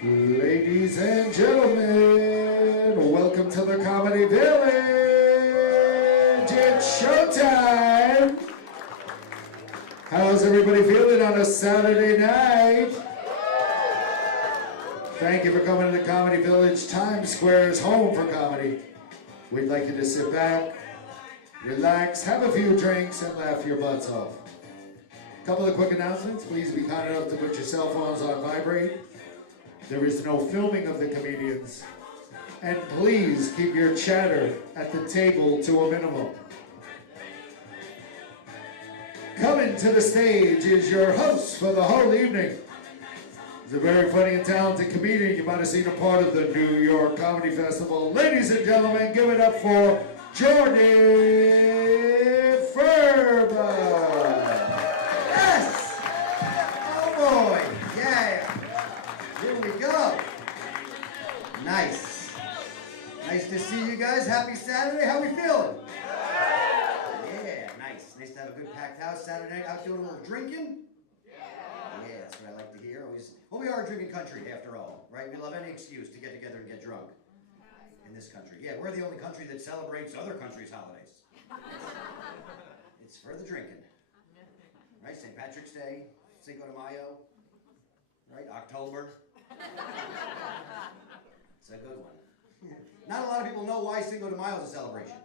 Ladies and gentlemen, welcome to the Comedy Village. It's showtime. How's everybody feeling on a Saturday night? Thank you for coming to the Comedy Village. Times Square's home for comedy. We'd like you to sit back, relax, have a few drinks, and laugh your butts off. A couple of quick announcements. Please be kind enough to put your cell phones on vibrate. There is no filming of the comedians. And please keep your chatter at the table to a minimum. Coming to the stage is your host for the whole evening. He's a very funny and talented comedian. You might have seen a part of the New York Comedy Festival. Ladies and gentlemen, give it up for Jordan Ferber. Yes! Oh boy, yeah. Here we go. Nice. Nice to see you guys. Happy Saturday. How we feeling? Yeah, nice. Nice to have a good packed house Saturday night. Out doing a little drinking? Yeah, that's what I like to hear. Well, we are a drinking country after all, right? We love any excuse to get together and get drunk in this country. Yeah, we're the only country that celebrates other countries' holidays. It's for the drinking. Right? St. Patrick's Day, Cinco de Mayo, right? October. It's a good one. Not a lot of people know why Cinco de Mayo is a celebration.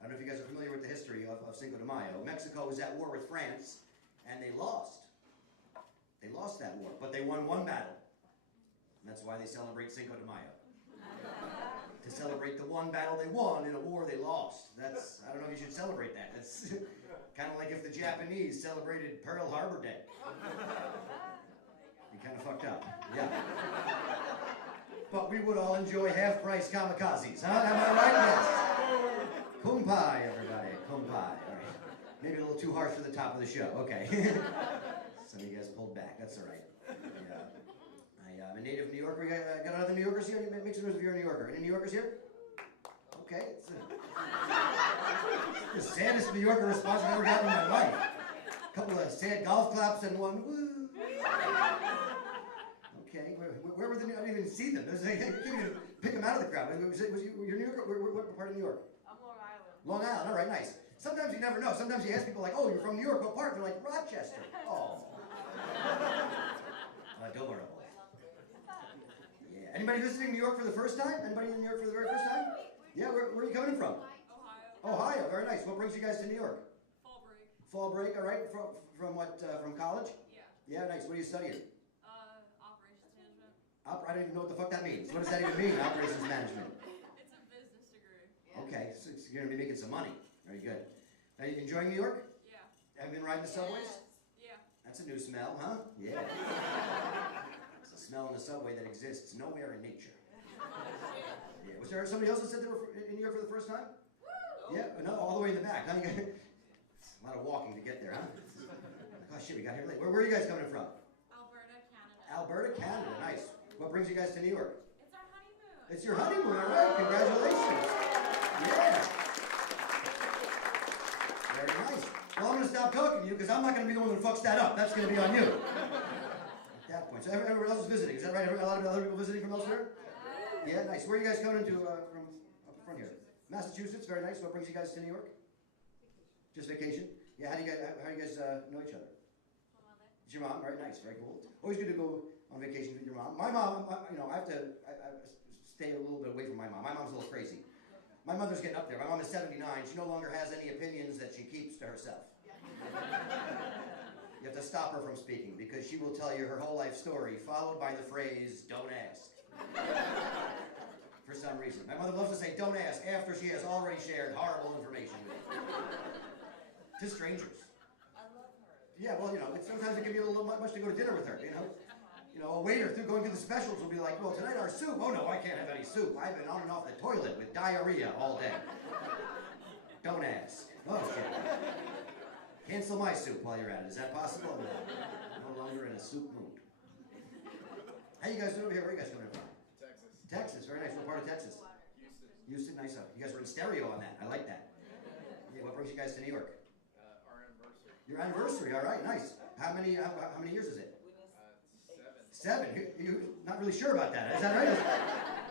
I don't know if you guys are familiar with the history of Cinco de Mayo. Mexico was at war with France, and they lost. They lost that war, but they won one battle. And that's why they celebrate Cinco de Mayo. To celebrate the one battle they won in a war they lost. I don't know if you should celebrate that. That's kind of like if the Japanese celebrated Pearl Harbor Day. You kind of fucked up, yeah. But we would all enjoy half-price kamikazes, huh? Am I right? Yes. Kumpai, everybody, kumpai. All right. Maybe a little too harsh for the top of the show, okay. Some of you guys pulled back, that's all right. I'm a native New Yorker. We got other New Yorkers here? Make some noise if you're a New Yorker. Any New Yorkers here? Okay. It's the saddest New Yorker response I've ever gotten in my life. A couple of sad golf claps and one woo. Okay. Where were the New? I didn't even see them. I couldn't even pick them out of the crowd. Was you New York? What part of New York? I'm Long Island. Long Island. All right, nice. Sometimes you never know. Sometimes you ask people like, "Oh, you're from New York? What part?" They're like, "Rochester." Oh. Adorable. Yeah. Anybody visiting New York for the first time? Anybody in New York for the very first time? Yeah. Where are you coming from? Ohio. Ohio. Very nice. What brings you guys to New York? Fall break. Fall break. All right. From what? From college? Yeah. Yeah. Nice. What are you studying? Operations management. I don't even know what the fuck that means. What does that even mean? Operations management. It's a business degree. Okay. So you're gonna be making some money. Very good. Are you enjoying New York? Yeah. Have you been riding the subways? Yeah. That's a new smell, huh? Yeah. It's a smell in the subway that exists nowhere in nature. Yeah. Was there somebody else that said they were in New York for the first time? Woo! Yeah. No, all the way in the back. Huh? A lot of walking to get there, huh? Oh shit, we got here late. Where are you guys coming from? Alberta, Canada. Alberta, Canada. Nice. What brings you guys to New York? It's our honeymoon. It's your honeymoon, all right. Congratulations. Yeah. Very nice. Well, I'm going to stop talking to you because I'm not going to be the one that fucks that up. That's going to be on you. At that point. So everyone else is visiting. Is that right? A lot of other people visiting from elsewhere? Yeah, nice. Where are you guys coming to from up front here? Massachusetts. Very nice. What brings you guys to New York? Just vacation? Yeah, how do you guys know each other? My mother. It's your mom, right? Nice, very cool. Always good to go on vacation with your mom. My mom, I have to stay a little bit away from my mom. My mom's a little crazy. My mother's getting up there. My mom is 79. She no longer has any opinions that she keeps to herself. You have to stop her from speaking because she will tell you her whole life story, followed by the phrase, "Don't ask." For some reason. My mother loves to say, "Don't ask," after she has already shared horrible information with you. To strangers. I love her. Yeah, well, sometimes it can be a little much to go to dinner with her, a waiter going through the specials will be like, "Well, tonight our soup." "Oh no, I can't have any soup. I've been on and off the toilet with diarrhea all day." Don't ask. Oh shit. Cancel my soup while you're at it. Is that possible? I'm no longer in a soup mood. How you guys doing over here? Where are you guys coming from? Texas, very nice. What part of Texas? Houston, nice. You guys were in stereo on that. I like that. Yeah, what brings you guys to New York? Our anniversary. Your anniversary, all right, nice. How many years is it? 7? You're not really sure about that. Is that right?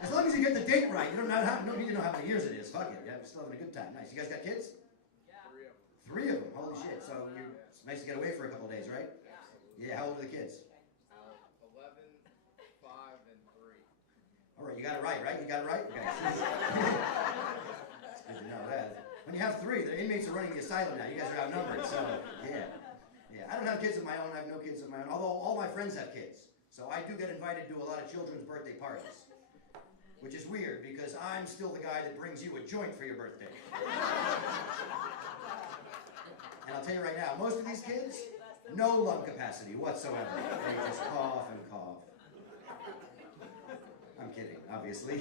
As long as you get the date right. You don't need to know how many years it is. Fuck it. Yeah, I'm still having a good time. Nice. You guys got kids? Yeah. 3 of them. Holy shit. So it's nice to get away for a couple of days, right? Yeah. How old are the kids? 11, 5, and 3. All right. You got it right, right? You got it right? Okay. It's good to know that. When you have 3, the inmates are running the asylum now. You guys are outnumbered. So, yeah. Yeah. I don't have kids of my own. I have no kids of my own. Although all my friends have kids. So I do get invited to a lot of children's birthday parties. Which is weird because I'm still the guy that brings you a joint for your birthday. And I'll tell you right now, most of these kids, no lung capacity whatsoever. They just cough and cough. I'm kidding, obviously.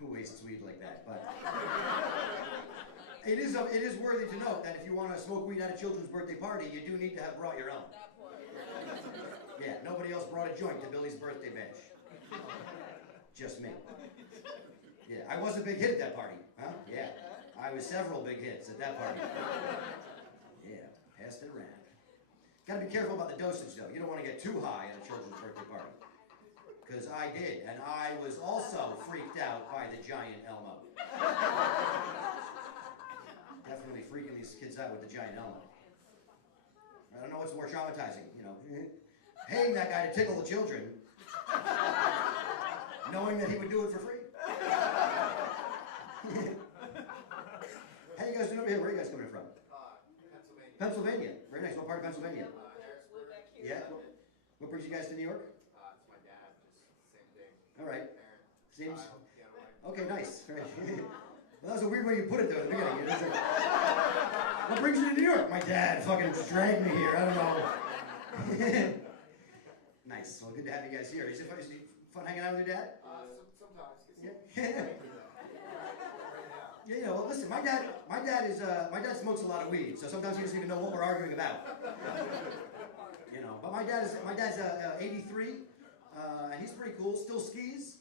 Who wastes weed like that? But it is worthy to note that if you want to smoke weed at a children's birthday party, you do need to have brought your own. Yeah, nobody else brought a joint to Billy's birthday bash. Just me. Yeah, I was a big hit at that party. Huh? Yeah. I was several big hits at that party. Yeah, passed it around. Gotta be careful about the dosage though. You don't want to get too high at a children's birthday party. Because I did, and I was also freaked out by the giant Elmo. Definitely freaking these kids out with the giant Elmo. I don't know what's more traumatizing, you know. Paying that guy to tickle the children, knowing that he would do it for free. How you guys doing over here? Where are you guys coming from? Pennsylvania. Pennsylvania. Very nice. What part of Pennsylvania? Harrisburg. Yeah. What brings you guys to New York? It's my dad. Just same thing. All right. Parent, Seems. child, piano life. Okay, nice. Right. Well, that was a weird way you put it though at the beginning. It was like, what brings you to New York? My dad fucking dragged me here. I don't know. Nice. Well, good to have you guys here. Is it fun hanging out with your dad? Sometimes. Yeah. Yeah, you know, well, listen, my dad smokes a lot of weed, so sometimes he doesn't even know what we're arguing about. You know, but my dad's 83, and he's pretty cool. Still skis.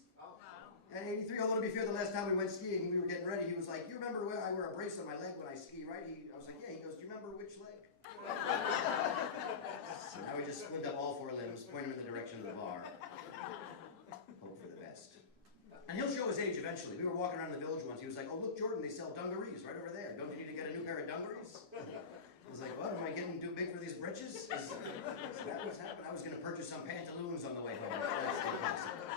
At 83, although to be fair, the last time we went skiing, we were getting ready. He was like, "You remember when I wear a brace on my leg when I ski, right?" I was like, "Yeah." He goes, "Do you remember which leg?" So now we just split up all 4 limbs, point him in the direction of the bar. Hope for the best. And he'll show his age eventually. We were walking around the village once. He was like, "Oh, look, Jordan, they sell dungarees right over there. Don't you need to get a new pair of dungarees?" I was like, "What? Am I getting too big for these britches?" Is that what's happening? I was going to purchase some pantaloons on the way home. That's impossible.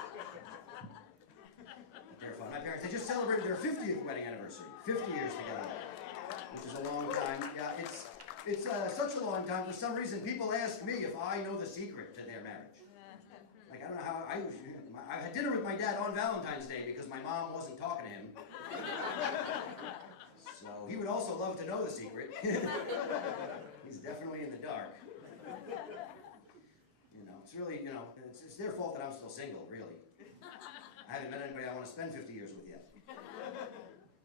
They're fun. My parents, they just celebrated their 50th wedding anniversary. 50 years together, which is a long time. Yeah, it's such a long time. For some reason, people ask me if I know the secret to their marriage. Like, I don't know how, I had dinner with my dad on Valentine's Day because my mom wasn't talking to him. So he would also love to know the secret. He's definitely in the dark. You know, it's really, you know, it's their fault that I'm still single, really. I haven't met anybody I want to spend 50 years with yet.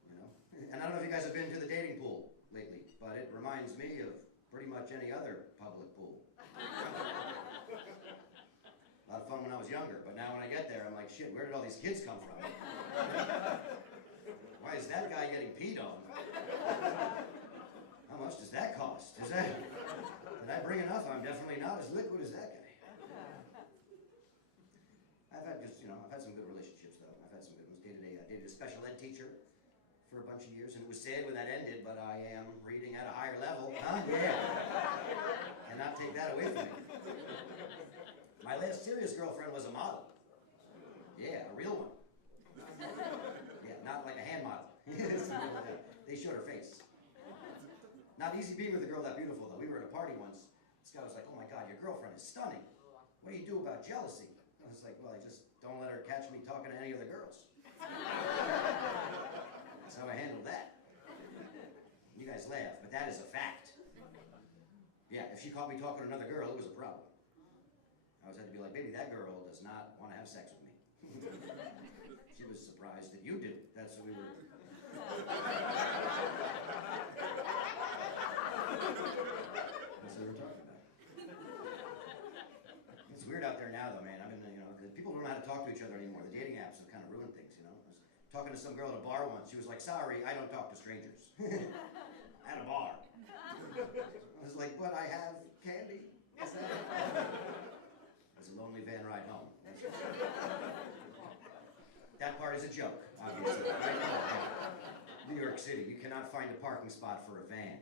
You know? And I don't know if you guys have been to the dating pool lately, but it reminds me of pretty much any other public pool. A lot of fun when I was younger, but now when I get there, I'm like, shit, where did all these kids come from? Why is that guy getting peed on? How much does that cost? Did I bring enough? I'm definitely not as liquid as that guy. I've had some good relationships though. I've had some good ones. Dated a special ed teacher for a bunch of years, and it was sad when that ended, but I am reading at a higher level. Huh? Yeah. Cannot take that away from me. My last serious girlfriend was a model. Yeah, a real one. Yeah, not like a hand model. They showed her face. Not easy being with a girl that beautiful though. We were at a party once. This guy was like, "Oh my God, your girlfriend is stunning. What do you do about jealousy?" I was like, "Well, I just don't let her catch me talking to any other girls." That's how I handled that. You guys laugh, but that is a fact. Yeah, if she caught me talking to another girl, it was a problem. I always had to be like, "Baby, that girl does not want to have sex with me." She was surprised that you do. That's what we were. That's what we were talking about. It's weird out there now, though, man. I mean, you know, people don't know how to talk to each other anymore. The dating apps have kind of ruined things, you know. I was talking to some girl at a bar once. She was like, "Sorry, I don't talk to strangers." At a bar. I was like, "But I have candy." Is that? It's a lonely only van ride home. That part is a joke, obviously. Right? New York City, you cannot find a parking spot for a van.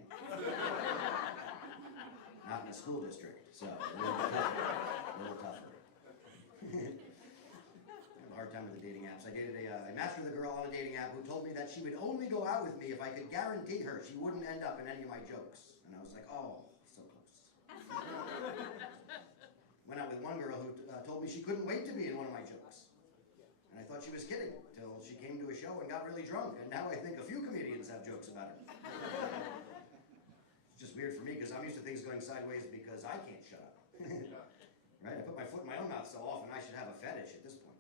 Not in a school district, so a little tougher. I have a hard time with the dating apps. I matched with a girl on a dating app who told me that she would only go out with me if I could guarantee her she wouldn't end up in any of my jokes. And I was like, oh, so close. Went out with one girl who told me she couldn't wait to be in one of my jokes. And I thought she was kidding until she came to a show and got really drunk. And now I think a few comedians have jokes about her. It's just weird for me because I'm used to things going sideways because I can't shut up. Right? I put my foot in my own mouth so often I should have a fetish at this point.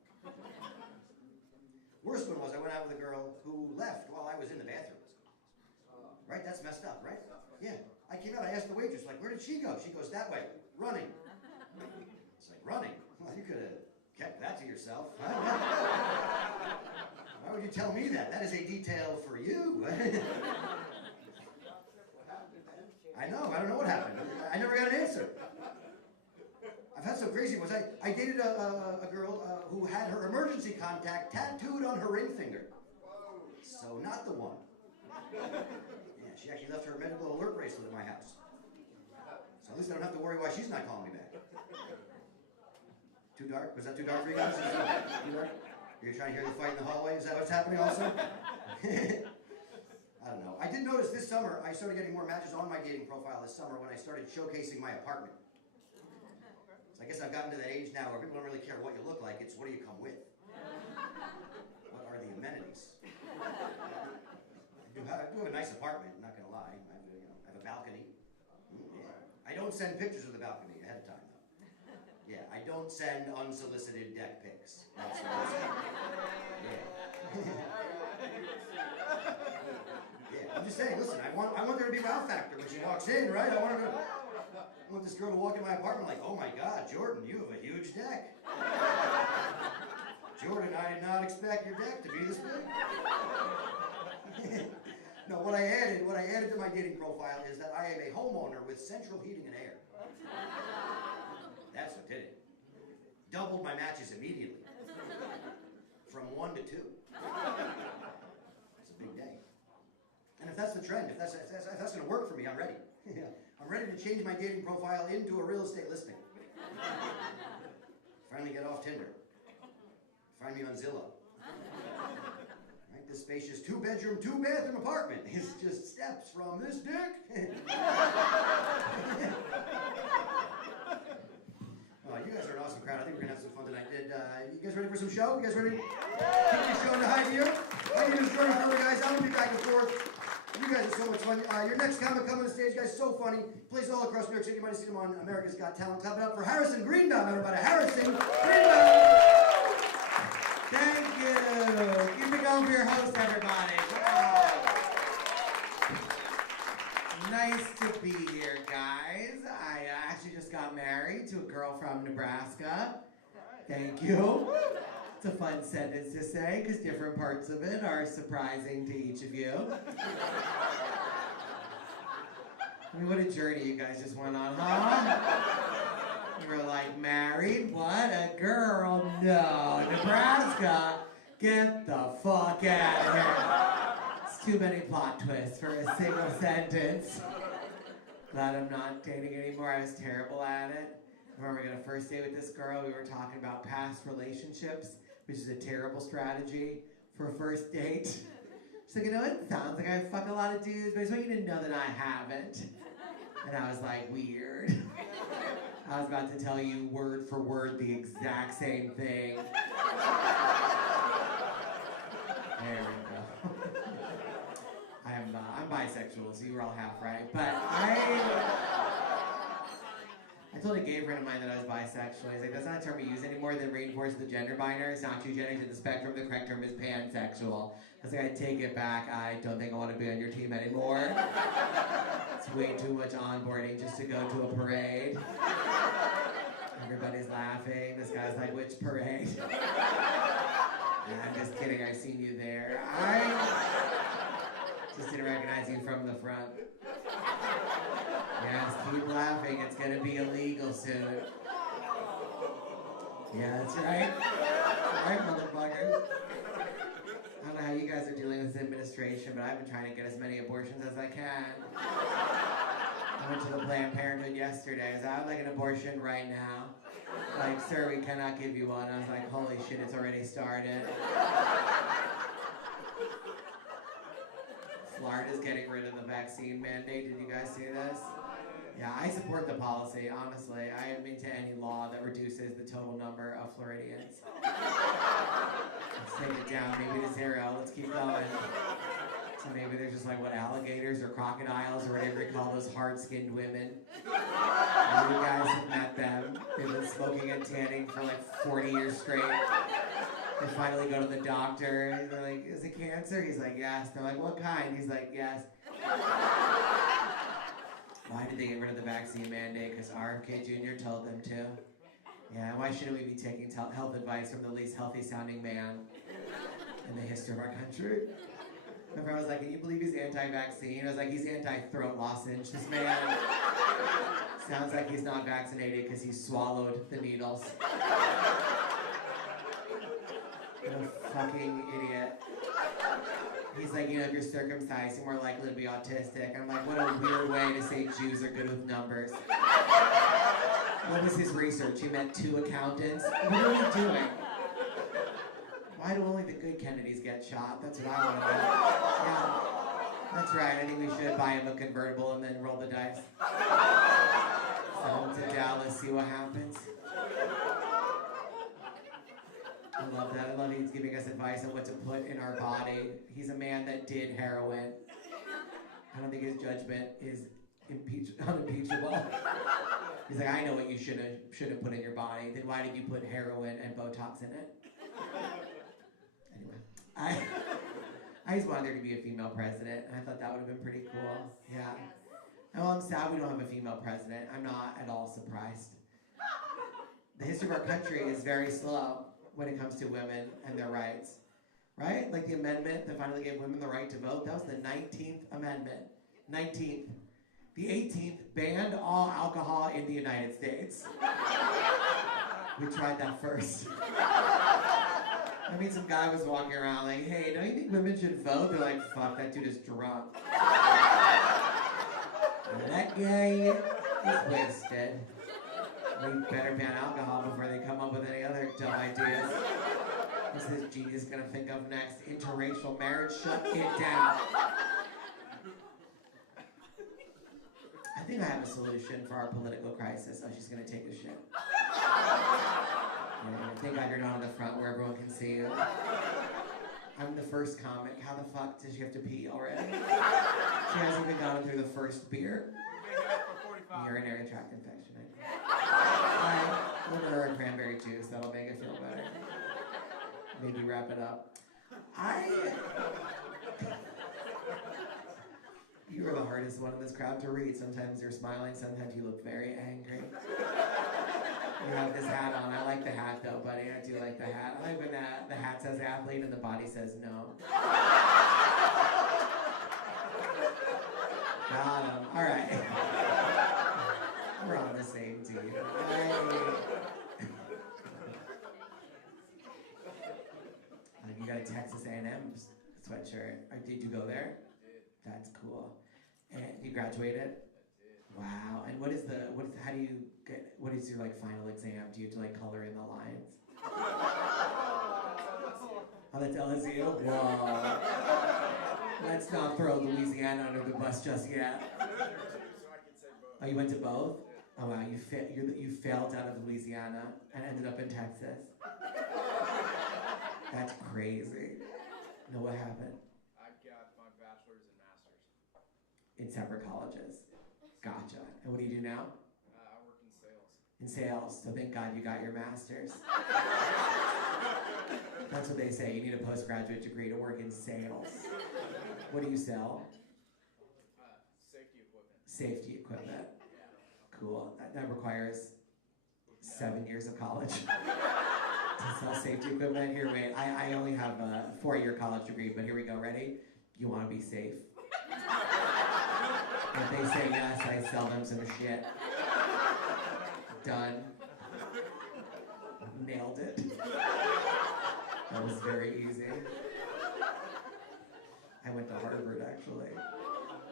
Worst one was I went out with a girl who left while I was in the bathroom. Right? That's messed up, right? Yeah. I came out, I asked the waitress, like, where did she go? She goes, that way, running. It's like, running? Well, you could have kept that to yourself. Huh? Why would you tell me that? That is a detail for you. I know, I don't know what happened. I never got an answer. I've had some crazy ones. I dated a girl who had her emergency contact tattooed on her ring finger. So not the one. Yeah, she actually left her medical alert bracelet at my house. So at least I don't have to worry why she's not calling me back. Too dark? Was that too dark for you guys? Too dark? You're trying to hear the fight in the hallway? Is that what's happening also? I don't know. I did notice this summer, I started getting more matches on my dating profile this summer when I started showcasing my apartment. So I guess I've gotten to that age now where people don't really care what you look like, it's what do you come with? What are the amenities? I do have a nice apartment, I'm not going to lie. I have a balcony. Yeah. I don't send pictures of the balcony ahead of time, though. Yeah, I don't send unsolicited deck pics. That's what I'm saying. Yeah. Yeah, I'm just saying, listen, I want there to be a wow factor when she walks in, right? I want this girl to walk in my apartment like, oh my God, Jordan, you have a huge deck. Jordan, I did not expect your deck to be this big. No, what I added to my dating profile is that I am a homeowner with central heating and air. That's what did it. Doubled my matches immediately. From 1 to 2. It's a big day. And if that's the trend, if that's going to work for me, I'm ready. I'm ready to change my dating profile into a real estate listing. Finally get off Tinder. Find me on Zillow. Right, this spacious 2-bedroom, 2-bathroom apartment is just steps from this dick. You guys are an awesome crowd. I think we're going to have some fun tonight. You guys ready for some show? You guys ready? Take this show into high gear. My name is Jordan Fuller, guys. I'm going to be back and forth. You guys are so much fun. Your next comic coming on the stage, guys, so funny. Plays all across New York City. You might have seen him on America's Got Talent. Clap it up for Harrison Greenbaum, everybody. Harrison Greenbaum. Thank you. Keep it going for your host, everybody. Nice to be here, guys. I actually just got married to a girl from Nebraska. Thank you. It's a fun sentence to say because different parts of it are surprising to each of you. I mean, what a journey you guys just went on, huh? You were like, married? What? A girl? No. Nebraska? Get the fuck out of here. It's too many plot twists for a single sentence. Glad I'm not dating anymore. I was terrible at it. I remember we got a first date with this girl. We were talking about past relationships, which is a terrible strategy for a first date. She's like, you know, it sounds like I fuck a lot of dudes, but I just want you to know that I haven't. And I was like, weird. I was about to tell you word for word the exact same thing. There we go. I'm bisexual, so you were all half right. But I told a gay friend of mine that I was bisexual. He's like, that's not a term we use anymore that reinforces the gender binary. It's not two genders in the spectrum. The correct term is pansexual. I was like, I take it back. I don't think I want to be on your team anymore. It's way too much onboarding just to go to a parade. Everybody's laughing. This guy's like, which parade? I'm just kidding. I've seen you there. I just didn't recognize you from the front. Yes, keep laughing. It's going to be illegal soon. Yeah, that's right. Right, motherfuckers. I don't know how you guys are dealing with this administration, but I've been trying to get as many abortions as I can. I went to the Planned Parenthood yesterday. I was like, I'd like an abortion right now. Like, sir, we cannot give you one. I was like, holy shit, it's already started. Florida's getting rid of the vaccine mandate. Did you guys see this? Yeah, I support the policy, honestly. I am into any law that reduces the total number of Floridians. Let's take it down, maybe to 0. Let's keep going. So maybe they're just like, what, alligators or crocodiles or whatever you call those hard-skinned women. And you guys have met them. They've been smoking and tanning for like 40 years straight. They finally go to the doctor. They're like, is it cancer? He's like, yes. They're like, what kind? He's like, yes. Why did they get rid of the vaccine mandate? Because RFK Jr. told them to. Yeah, why shouldn't we be taking health advice from the least healthy sounding man in the history of our country? Remember, I was like, can you believe he's anti-vaccine? I was like, he's anti-throat lozenge. This man sounds like he's not vaccinated because he swallowed the needles. What a fucking idiot. He's like, you know, if you're circumcised, you're more likely to be autistic. And I'm like, what a weird way to say Jews are good with numbers. What was his research? He met 2 accountants? What are we doing? Why do only the good Kennedys get shot? That's what I want to know. Yeah, that's right. I think we should buy him a convertible and then roll the dice. Send him to Dallas, see what happens. I love that. I love he's giving us advice on what to put in our body. He's a man that did heroin. I don't think his judgment is unimpeachable. He's like, I know what you shouldn't put in your body. Then why did you put heroin and Botox in it? Anyway, I just wanted there to be a female president, and I thought that would have been pretty cool. Yeah. Well, I'm sad we don't have a female president. I'm not at all surprised. The history of our country is very slow when it comes to women and their rights, right? Like the amendment that finally gave women the right to vote, that was the 19th amendment. 19th. The 18th banned all alcohol in the United States. We tried that first. I mean, some guy was walking around like, hey, don't you think women should vote? They're like, fuck, that dude is drunk. That guy is wasted. We better ban alcohol before they come up with any other dumb ideas. What's this genius gonna think of next? Interracial marriage? Shut it down. I think I have a solution for our political crisis. Oh, she's gonna take a shit. Yeah, thank God you're not on the front where everyone can see you. I'm the first comic. How the fuck did she have to pee already? She hasn't even gone through the first beer. Urinary tract infection. We'll give her a cranberry juice. That'll make it feel better. Maybe wrap it up. You are the hardest one in this crowd to read. Sometimes you're smiling, sometimes you look very angry. You have this hat on. I like the hat though, buddy. I do like the hat. I like when the hat says athlete and the body says no. Got him. All right. We're on the same team. You got a Texas A&M sweatshirt. Did you go there? That's cool. And you graduated? Wow. And what is your like final exam? Do you have to like color in the lines? Oh, that's LSU? Whoa. Let's not throw Louisiana under the bus just yet. Oh, you went to both? Oh wow, you failed out of Louisiana and ended up in Texas. That's crazy. No, what happened? I got my bachelor's and master's. In separate colleges. Gotcha. And what do you do now? I work in sales. In sales. So thank God you got your master's. That's what they say. You need a postgraduate degree to work in sales. What do you sell? Safety equipment. Safety equipment. Cool. That requires 7 years of college to sell safety equipment. Here, wait. I only have a 4-year college degree, but here we go. Ready? You want to be safe? If they say yes, I sell them some shit. Done. nailed it. That was very easy. I went to Harvard, actually.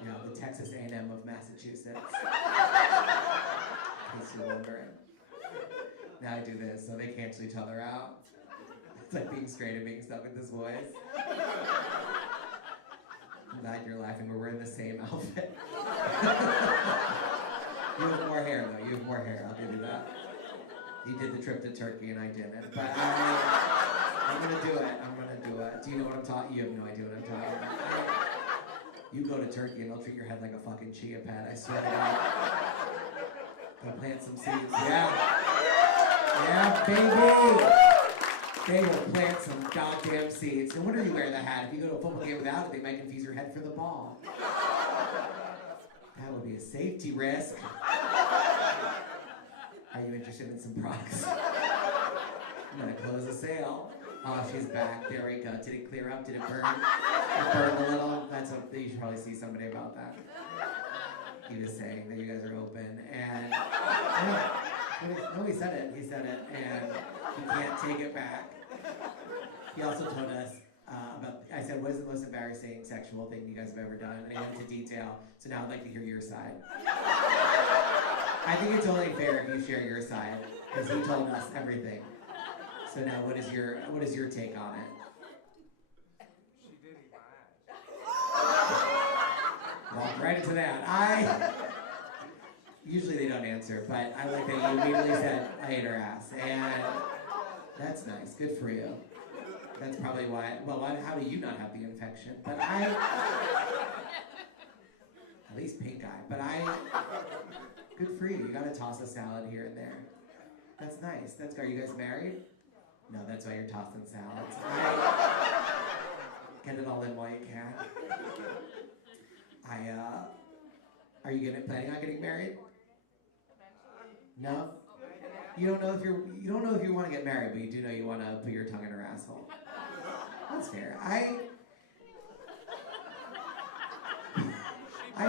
You know, the Texas A&M of Massachusetts. In case you're wondering. Now I do this, so they can't cancel each other out. It's like being straight and being stuck with this voice. I'm glad you're laughing, but we're in the same outfit. You have more hair, though. You have more hair. I'll give you that. You did the trip to Turkey, and I didn't. But I'm gonna do it. I'm gonna do it. Do you know what I'm talking? You have no idea what I'm talking about. You go to Turkey, and they'll treat your head like a fucking chia pet. I swear to God. They'll plant some seeds. Yeah. Yeah, baby. They will plant some goddamn seeds. No wonder you wear the hat. If you go to a football game without it, they might confuse your head for the ball. That would be a safety risk. Are you interested in some products? I'm gonna close the sale. Oh, she's back. There we go. Did it clear up? Did it burn? It burned a little. You should probably see somebody about that. He was saying that you guys are open, and no, he said it. He said it, and you can't take it back. He also told us I said, what is the most embarrassing sexual thing you guys have ever done? And he went into detail. So now I'd like to hear your side. I think it's only fair if you share your side, because he told us everything. So now, what is your take on it? She did eat my ass. Walk right into that. Usually they don't answer, but I like that you immediately said, I ate her ass. And that's nice. Good for you. That's probably why. Well, how do you not have the infection? But at least pink eye. But good for you. You gotta toss a salad here and there. That's nice. That's good. Are you guys married? No, that's why you're tossing salads. Get it all in while you can. Are you planning on getting married? No? You don't know if you want to get married, but you do know you want to put your tongue in her asshole. That's fair. I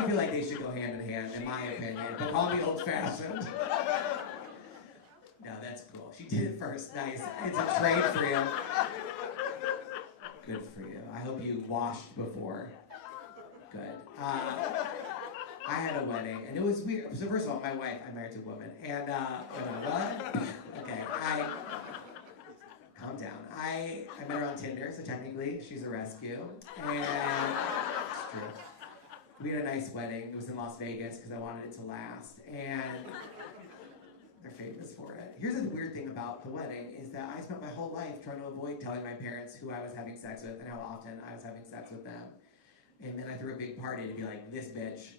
feel like they should go hand in hand, in my opinion. But call me old-fashioned. No, that's cool. She did it first. Nice. It's a trade for you. Good for you. I hope you washed before. Good. I had a wedding, and it was weird. So first of all, my wife, I'm married to a woman, and what? Okay, calm down. I met her on Tinder, so technically she's a rescue, and it's true. We had a nice wedding. It was in Las Vegas because I wanted it to last, and they're famous for it. Here's the weird thing about the wedding is that I spent my whole life trying to avoid telling my parents who I was having sex with and how often I was having sex with them. And then I threw a big party to be like, this bitch,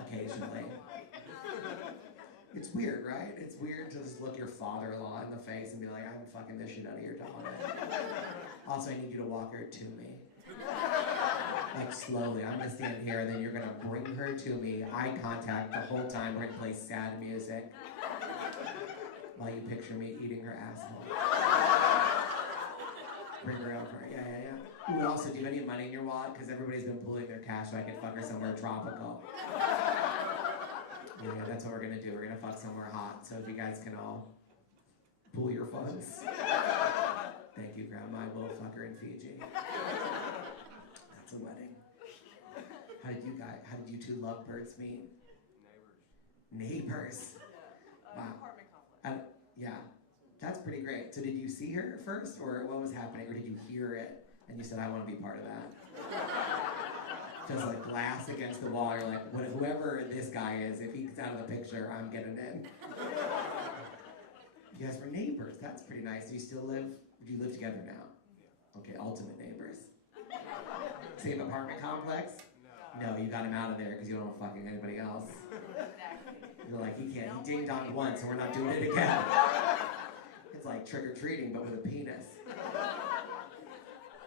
occasionally. It's weird, right? It's weird to just look your father-in-law in the face and be like, I'm fucking this shit out of your daughter. Also, I need you to walk her to me. Like slowly. I'm gonna stand here, then you're gonna bring her to me, eye contact the whole time. We're gonna play sad music while you picture me eating her asshole. Bring her over. Yeah. Ooh, also, do you have any money in your wallet? Because everybody's been pulling their cash so I can fuck her somewhere tropical. Yeah, that's what we're gonna do. We're gonna fuck somewhere hot. So if you guys can all pool your funds. Thank you, Grandma. We'll fuck her in Fiji. That's a wedding. How did you two lovebirds meet? Neighbors. Wow. Apartment complex. Yeah. That's pretty great. So did you see her first, or what was happening? Or did you hear it and you said, I want to be part of that? Just like glass against the wall, you're like, whoever this guy is, if he's out of the picture, I'm getting in. You guys were neighbors. That's pretty nice. Do you live together now? Okay, ultimate neighbors. Same apartment complex? No, you got him out of there because you don't want fucking anybody else. You're like, he ding-donged once, and we're not doing it again. It's like trick-or-treating, but with a penis.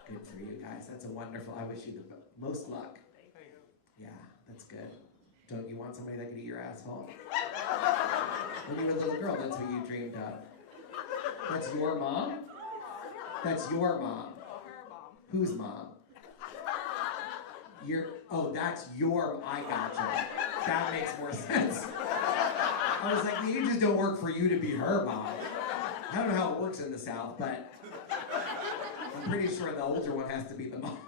Good for you guys. That's a wonderful. I wish you the most luck. Yeah, that's good. Don't you want somebody that could eat your asshole? When you were a little girl, that's what you dreamed of. That's your mom? That's your mom. Her mom. Whose mom? That's your. I gotcha. That makes more sense. I was like, you just don't work for you to be her mom. I don't know how it works in the South, but I'm pretty sure the older one has to be the mom.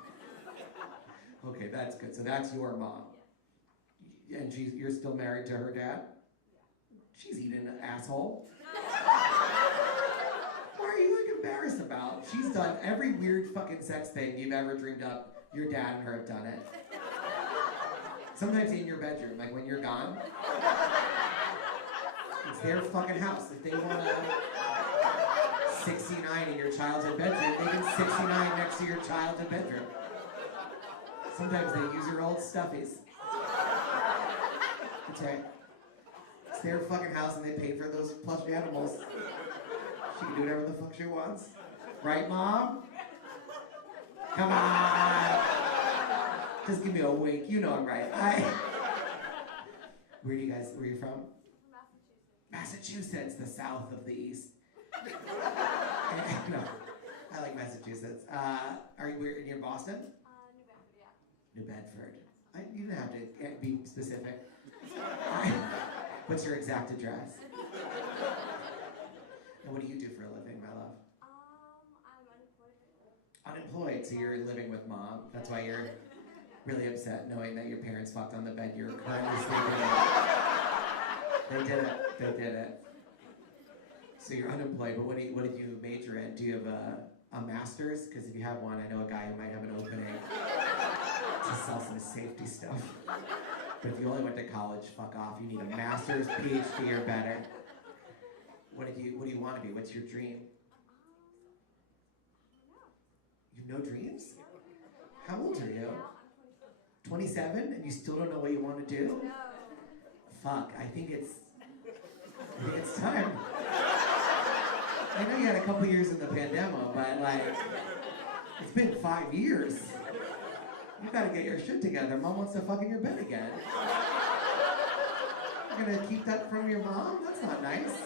Okay, that's good. So that's your mom. And you're still married to her dad? She's eating an asshole. What are you like embarrassed about? She's done every weird fucking sex thing you've ever dreamed up. Your dad and her have done it. Sometimes in your bedroom, like when you're gone. It's their fucking house. If they want to 69 in your childhood bedroom, they can 69 next to your childhood bedroom. Sometimes they use your old stuffies. That's right. It's their fucking house and they pay for those plush animals. She can do whatever the fuck she wants. Right, Mom? Come on! Just give me a wink. You know I'm right. Where are you from? Massachusetts, the south of the east. No, I like Massachusetts. Are you near Boston? New Bedford, yeah. New Bedford. You don't have to be specific. What's your exact address? And what do you do for a living, my love? I'm unemployed. Unemployed, so you're living with mom. That's why you're really upset knowing that your parents fucked on the bed you're currently sleeping in. They did it. So you're unemployed, but what did you major in? Do you have a master's? Because if you have one, I know a guy who might have an opening to sell some safety stuff. But if you only went to college, fuck off. You need a master's, PhD, or better. What do you want to be? What's your dream? You have no dreams? How old are you? 27, and you still don't know what you want to do? No. Fuck, I think it's time. I know you had a couple years in the pandemic, but like, it's been 5 years. You gotta get your shit together. Mom wants to fuck in your bed again. You're gonna keep that from your mom? That's not nice.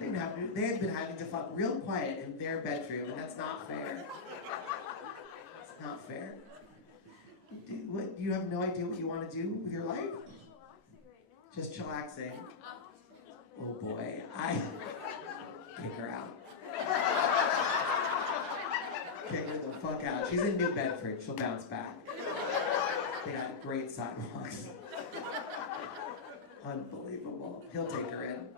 They had been having to fuck real quiet in their bedroom, and that's not fair. It's not fair. You have no idea what you want to do with your life? Just chillaxing. Oh boy, kick her out. Kick her the fuck out. She's in New Bedford. She'll bounce back. They got great sidewalks. Unbelievable. He'll take her in.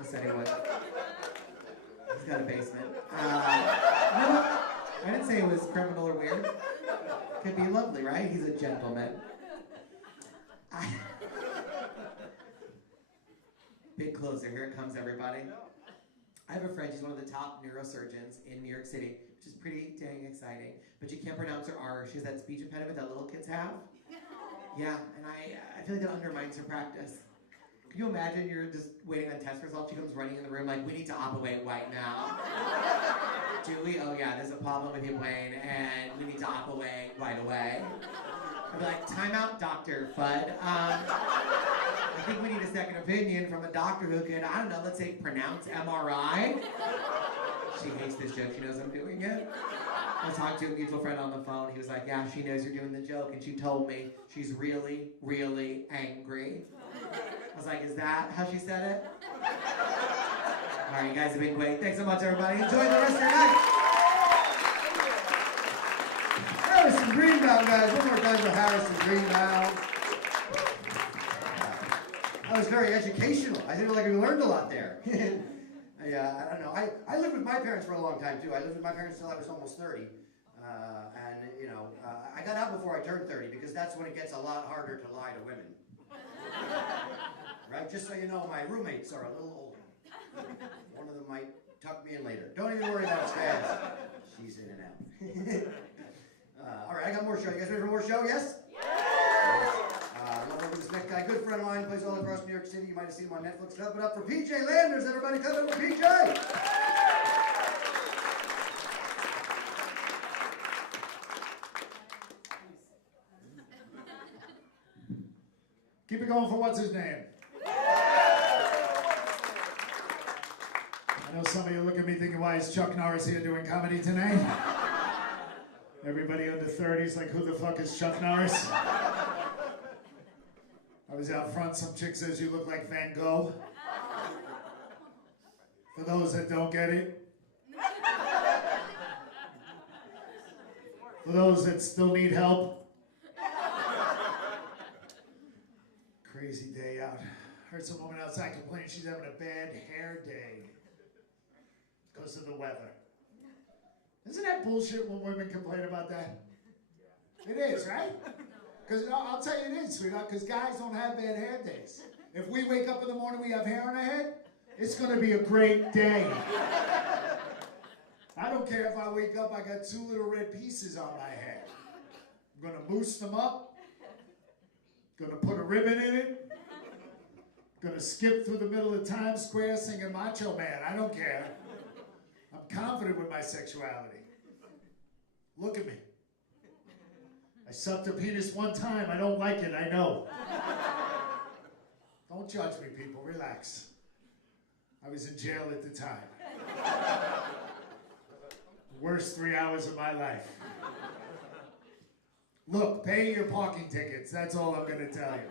He said he would. He's got a basement. No, I didn't say it was criminal or weird. Could be lovely, right? He's a gentleman. Big closer. Here it comes, everybody. I have a friend. She's one of the top neurosurgeons in New York City, which is pretty dang exciting. But she can't pronounce her R. She has that speech impediment that little kids have. Yeah, and I feel like that undermines her practice. Can you imagine you're just waiting on test results? She comes running in the room like, we need to operate right now. Do we? Oh yeah, there's a problem with your brain and we need to operate right away. I'd be like, time out, Dr. Fudd. I think we need a second opinion from a doctor who can, I don't know, let's say pronounce MRI. She hates this joke, she knows I'm doing it. I talked to a mutual friend on the phone. He was like, yeah, she knows you're doing the joke. And she told me she's really, really angry. I was like, is that how she said it? All right, you guys have been great. Thanks so much, everybody. Enjoy the rest of your night. Harrison Greenbaum, guys. One more time for Harrison Greenbaum. That was very educational. I feel like we learned a lot there. Yeah, I don't know. I lived with my parents for a long time, too. I lived with my parents until I was almost 30. I got out before I turned 30 because that's when it gets a lot harder to lie to women. Right? Just so you know, my roommates are a little older. One of them might tuck me in later. Don't even worry about Spaz. She's in and out. All right, I got more show. You guys ready for more show? Yes? Love this next guy. Good friend of mine. Plays all across New York City. You might have seen him on Netflix. Clap it up for PJ Landers, everybody. Clap it up for PJ. Keep it going for what's his name? I know some of you look at me thinking, why is Chuck Norris here doing comedy tonight? Everybody under 30 is like, who the fuck is Chuck Norris? I was out front, some chick says you look like Van Gogh. For those that don't get it. For those that still need help. Crazy day out. Heard some woman outside complaining she's having a bad hair day because of the weather. Isn't that bullshit when women complain about that? It is, right? Because I'll tell you this, sweetheart, because guys don't have bad hair days. If we wake up in the morning, we have hair on our head, it's going to be a great day. I don't care if I wake up, I got 2 little red pieces on my head. I'm going to mousse them up. Going to put a ribbon in it. Going to skip through the middle of Times Square singing Macho Man. I don't care. I'm confident with my sexuality. Look at me. I sucked a penis one time. I don't like it. I know. Don't judge me, people. Relax. I was in jail at the time. Worst 3 hours of my life. Look, pay your parking tickets. That's all I'm going to tell you.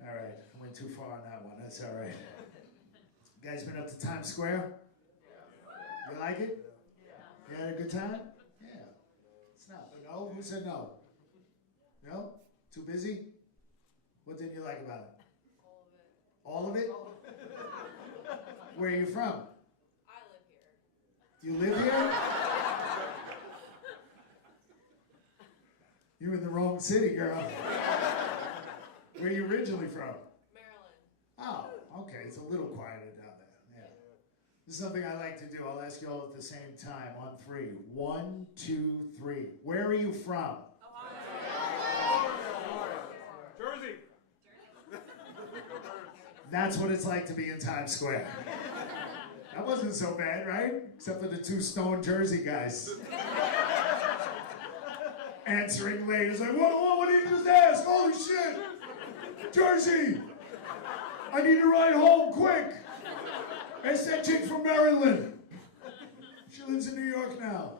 All right. I went too far on that one. That's all right. You guys been up to Times Square? You like it? You had a good time? Yeah. It's not. No? Who said no? No? Too busy? What didn't you like about it? All of it. All of it? Where are you from? I live here. You live here? You're in the wrong city, girl. Where are you originally from? Maryland. Oh, okay. It's a little quieter down there. Yeah. This is something I like to do. I'll ask you all at the same time on 3. 1, 2, 3. Where are you from? Jersey. That's what it's like to be in Times Square. That wasn't so bad, right? Except for the 2 stone Jersey guys. Answering late. It's like, what did you just ask? Holy shit! Jersey! I need to ride home, quick! Ask that chick from Maryland. She lives in New York now.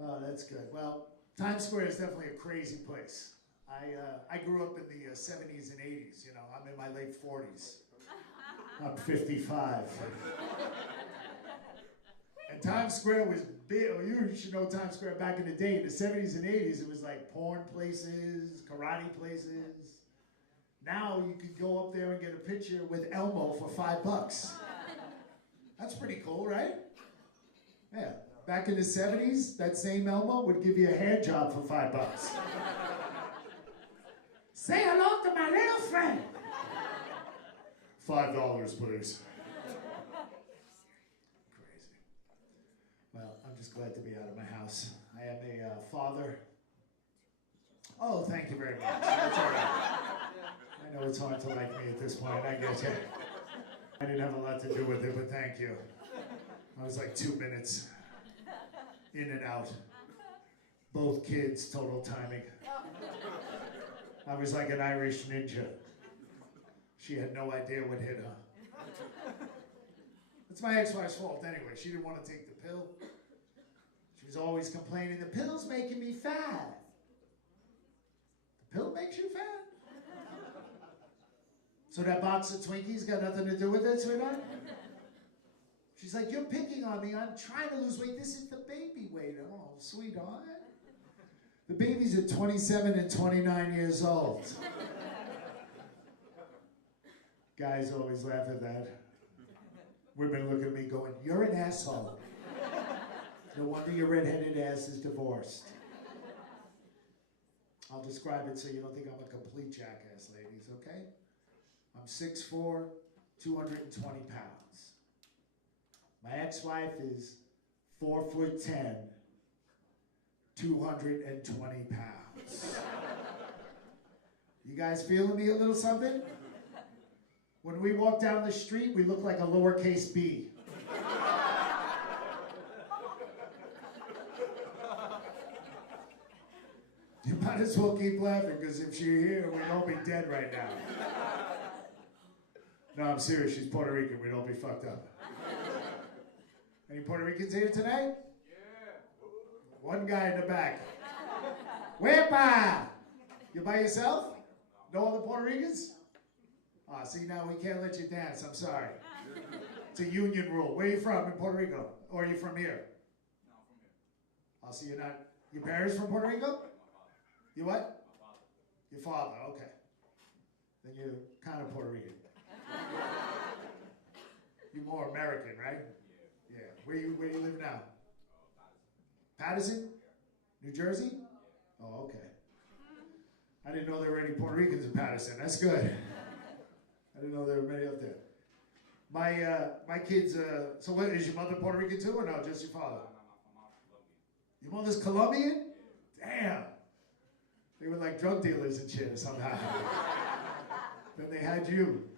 Oh, that's good. Well, Times Square is definitely a crazy place. I grew up in the 70s and 80s, you know. I'm in my late 40s. I'm 55. And Times Square was big. Oh, you should know Times Square back in the day. In the 70s and 80s, it was like porn places, karate places. Now you could go up there and get a picture with Elmo for $5. That's pretty cool, right? Yeah. Back in the 70s, that same Elmo would give you a hand job for $5. Say hello to my little friend. $5, please. Crazy. Well, I'm just glad to be out of my house. I am a father. Oh, thank you very much. That's all right. I know it's hard to like me at this point. I get you. I didn't have a lot to do with it, but thank you. I was like 2 minutes in and out. Both kids, total timing. I was like an Irish ninja. She had no idea what hit her. It's my ex-wife's fault anyway. She didn't want to take the pill. She was always complaining, the pill's making me fat. The pill makes you fat? So that box of Twinkies got nothing to do with it, sweetheart? She's like, you're picking on me. I'm trying to lose weight. This is the baby weight. Oh, sweetheart. The babies are 27 and 29 years old. Guys always laugh at that. Women look at me going, you're an asshole. No wonder your redheaded ass is divorced. I'll describe it so you don't think I'm a complete jackass, ladies, okay? I'm 6'4", 220 pounds. My ex-wife is 4'10", 220 pounds. You guys feeling me a little something? When we walk down the street, we look like a lowercase b. You might as well keep laughing, because if you're here, we'd all be dead right now. No, I'm serious. She's Puerto Rican. We'd all be fucked up. Any Puerto Ricans here tonight? Yeah. One guy in the back. Wepa! You by yourself? No other Puerto Ricans? See, now we can't let you dance. I'm sorry. It's a union rule. Where are you from? In Puerto Rico? Or are you from here? No, I'm from here. I'll see you're not. Your parents from Puerto Rico? My father. You what? My father. Your father. Okay. Then you're kind of Puerto Rican. You're more American, right? Yeah. Yeah. Where you live now? Patterson. Patterson? New Jersey? Oh, okay. I didn't know there were any Puerto Ricans in Patterson. That's good. I didn't know there were many up there. My kids. So, what is your mother Puerto Rican too, or no? Just your father? My mom's Colombian. Your mother's Colombian? Damn. They were like drug dealers and shit somehow. Then they had you.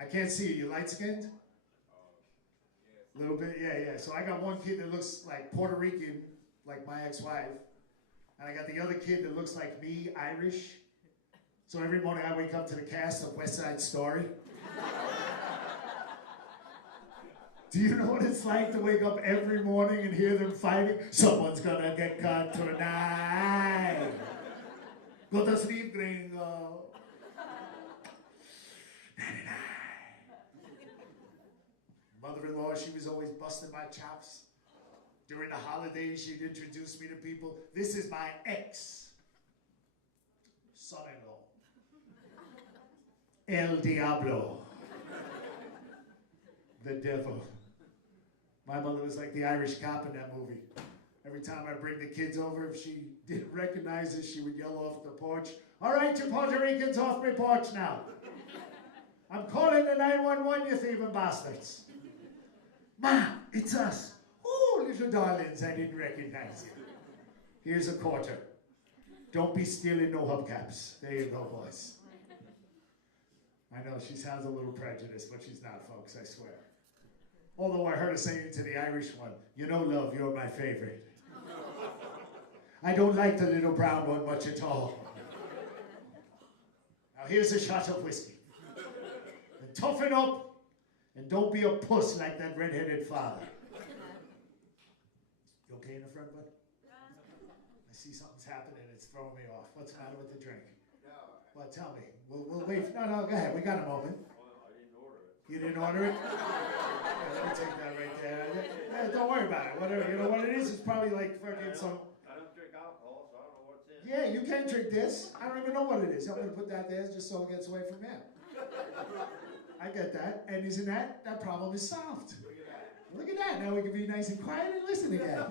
I can't see you. You light skinned? Yeah. A little bit? Yeah. So I got one kid that looks like Puerto Rican, like my ex-wife. And I got the other kid that looks like me, Irish. So every morning I wake up to the cast of West Side Story. Do you know what it's like to wake up every morning and hear them fighting? Someone's gonna get caught tonight. Go to sleep, gringo. Mother-in-law, she was always busting my chops. During the holidays, she'd introduce me to people. This is my ex-son-in-law. El Diablo. The devil. My mother was like the Irish cop in that movie. Every time I bring the kids over, if she didn't recognize us, she would yell off the porch, "All right, you Puerto Ricans off my porch now. I'm calling the 911, you thieving bastards." "Mom, it's us." "Oh, little darlings, I didn't recognize you. Here's a quarter. Don't be stealing no hubcaps." There you go, boys. I know she sounds a little prejudiced, but she's not, folks, I swear. Although I heard her saying to the Irish one, "You know, love, you're my favorite." I don't like the little brown one much at all. Now here's a shot of whiskey. And toughen up, and don't be a puss like that red-headed father. You okay in the front, bud? I see something's happening. It's throwing me off. What's the matter with the drink? Well, tell me. We'll wait. No, go ahead. We got a moment. Well, I didn't order it. You didn't order it? Yeah, let me take that right there. Yeah, don't worry about it. Whatever. You know what it is? It's probably like fucking some... I don't drink alcohol, so I don't know what's in it. Yeah, you can drink this. I don't even know what it is. I'm going to put that there just so it gets away from him. I get that. And isn't that problem is solved. Look at that. Now we can be nice and quiet and listen again.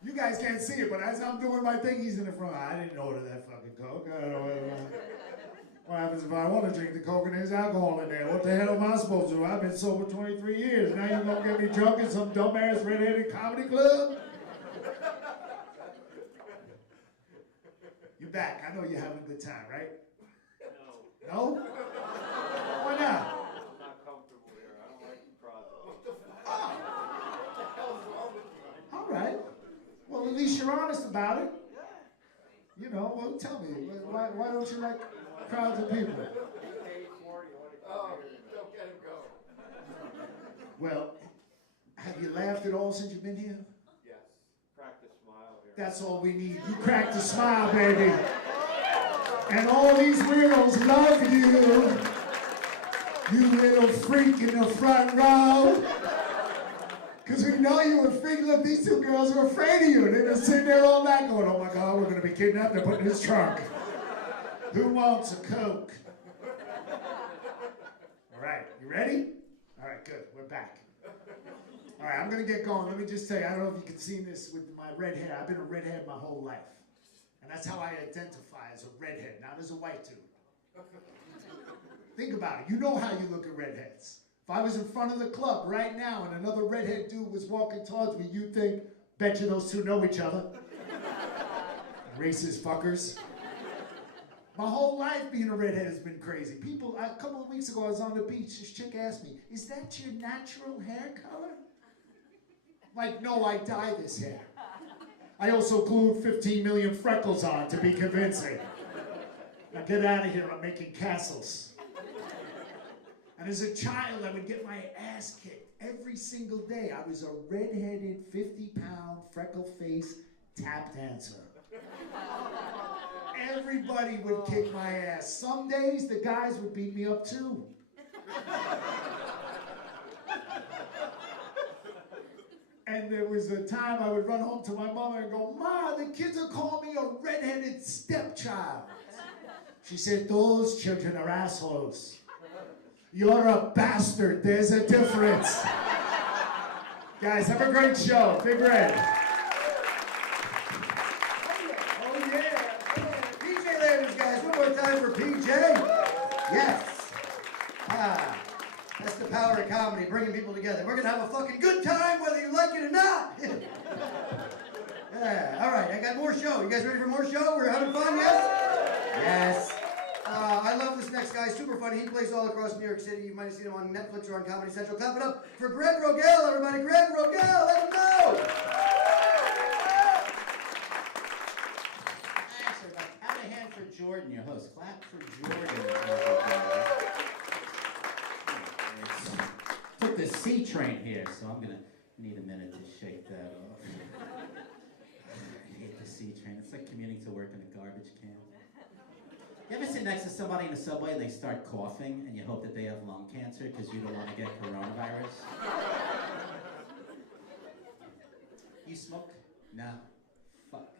You guys can't see it, but as I'm doing my thing, he's in the front. I didn't order that fucking Coke. I don't know what happens if I want to drink the Coke and there's alcohol in there? What the hell am I supposed to do? I've been sober 23 years. Now you're going to get me drunk in some dumbass red-headed comedy club? You're back. I know you're having a good time, right? No. No? Why not? I'm not comfortable here. I don't like the crowd. All right. Well, at least you're honest about it. You know, well, tell me, why don't you like crowds of people? Oh, don't get him going. Well, have you laughed at all since you've been here? Yes. Practice smile here. That's all we need. You cracked a smile, baby. And all these weirdos love you. You little freak in the front row. Because we know you were freak. Look, these two girls are afraid of you. They're just sitting there all night going, "Oh my God, we're going to be kidnapped. They're putting in his trunk. Who wants a Coke?" All right, you ready? All right, good. We're back. All right, I'm going to get going. Let me just tell you, I don't know if you can see this with my red hair. I've been a redhead my whole life. And that's how I identify as a redhead, not as a white dude. Think about it. You know how you look at redheads. If I was in front of the club right now and another redhead dude was walking towards me, you'd think, bet you those two know each other. Racist fuckers. My whole life being a redhead has been crazy. People, a couple of weeks ago I was on the beach, this chick asked me, "Is that your natural hair color?" Like, no, I dye this hair. I also glued 15 million freckles on to be convincing. Now get out of here, I'm making castles. And as a child, I would get my ass kicked every single day. I was a red-headed, 50-pound, freckle-faced tap dancer. Everybody would kick my ass. Some days the guys would beat me up too. And there was a time I would run home to my mother and go, "Ma, the kids are calling me a redheaded stepchild." She said, "Those children are assholes. You're a bastard. There's a difference." Guys, have a great show. Big Red. Oh yeah. PJ Landers, guys. One more time for PJ. Yes. That's the power of comedy, bringing people together. We're gonna have a fucking good time whether you like it or not. Yeah. All right. I got more show. You guys ready for more show? We're having fun, yes? Yes. I love this next guy. Super funny. He plays all across New York City. You might have seen him on Netflix or on Comedy Central. Clap it up for Greg Rogel, everybody. Greg Rogel, let him know. Thanks, everybody. Have a hand for Jordan, your host. Clap for Jordan, everybody. Took the C train here, so I'm gonna need a minute to shake that off. I hate the C train. It's like commuting to work in a garbage can. You ever sit next to somebody in the subway and they start coughing and you hope that they have lung cancer because you don't want to get coronavirus? You smoke? No. Fuck.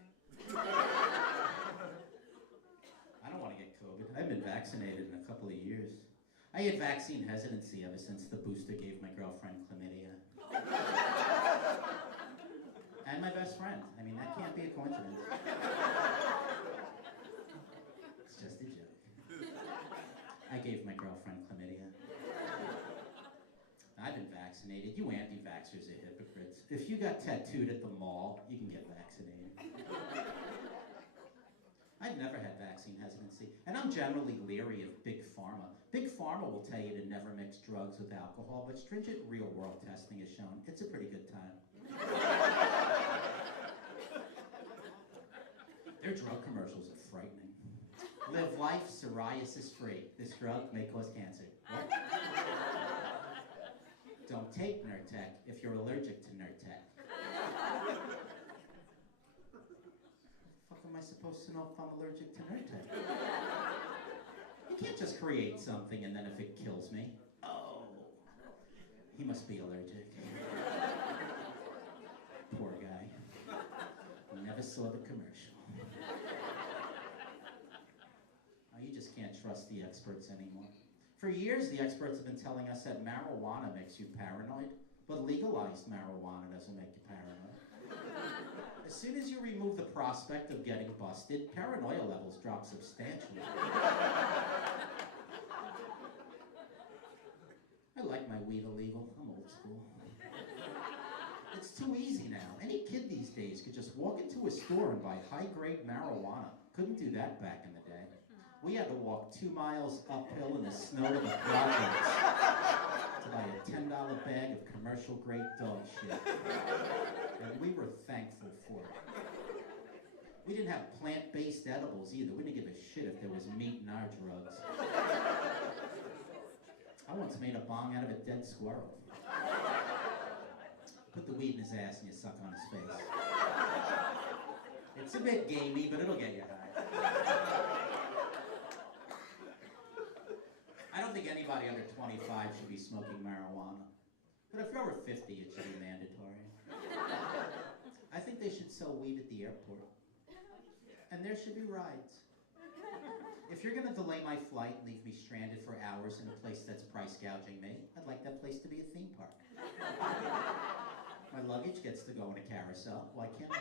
I don't want to get COVID. I've been vaccinated in a couple of years. I had vaccine hesitancy ever since the booster gave my girlfriend chlamydia. And my best friend. I mean, that can't be a coincidence. It's just a joke. I gave my girlfriend chlamydia. I've been vaccinated. You anti-vaxxers are hypocrites. If you got tattooed at the mall, you can get vaccinated. I've never had vaccine hesitancy, and I'm generally leery of Big Pharma. Big Pharma will tell you to never mix drugs with alcohol, but stringent real-world testing has shown it's a pretty good time. Their drug commercials are frightening. Live life psoriasis-free. This drug may cause cancer. What? Don't take Nurtec if you're allergic to Nurtec. What am I supposed to know if I'm allergic to Nurtec? You can't just create something and then if it kills me, oh, he must be allergic. Poor guy. Never saw the commercial. Oh, you just can't trust the experts anymore. For years, the experts have been telling us that marijuana makes you paranoid, but legalized marijuana doesn't make you paranoid. As soon as you remove the prospect of getting busted, paranoia levels drop substantially. I like my weed illegal. I'm old school. It's too easy now. Any kid these days could just walk into a store and buy high-grade marijuana. Couldn't do that back in the day. We had to walk 2 miles uphill in the snow to the projects to buy a $10 bag of commercial-grade dog shit. And we were thankful for it. We didn't have plant-based edibles either. We didn't give a shit if there was meat in our drugs. I once made a bong out of a dead squirrel. Put the weed in his ass and you suck on his face. It's a bit gamey, but it'll get you high. I don't think anybody under 25 should be smoking marijuana. But if you're over 50, it should be mandatory. I think they should sell weed at the airport. And there should be rides. If you're gonna delay my flight and leave me stranded for hours in a place that's price gouging me, I'd like that place to be a theme park. My luggage gets to go in a carousel. Why can't I?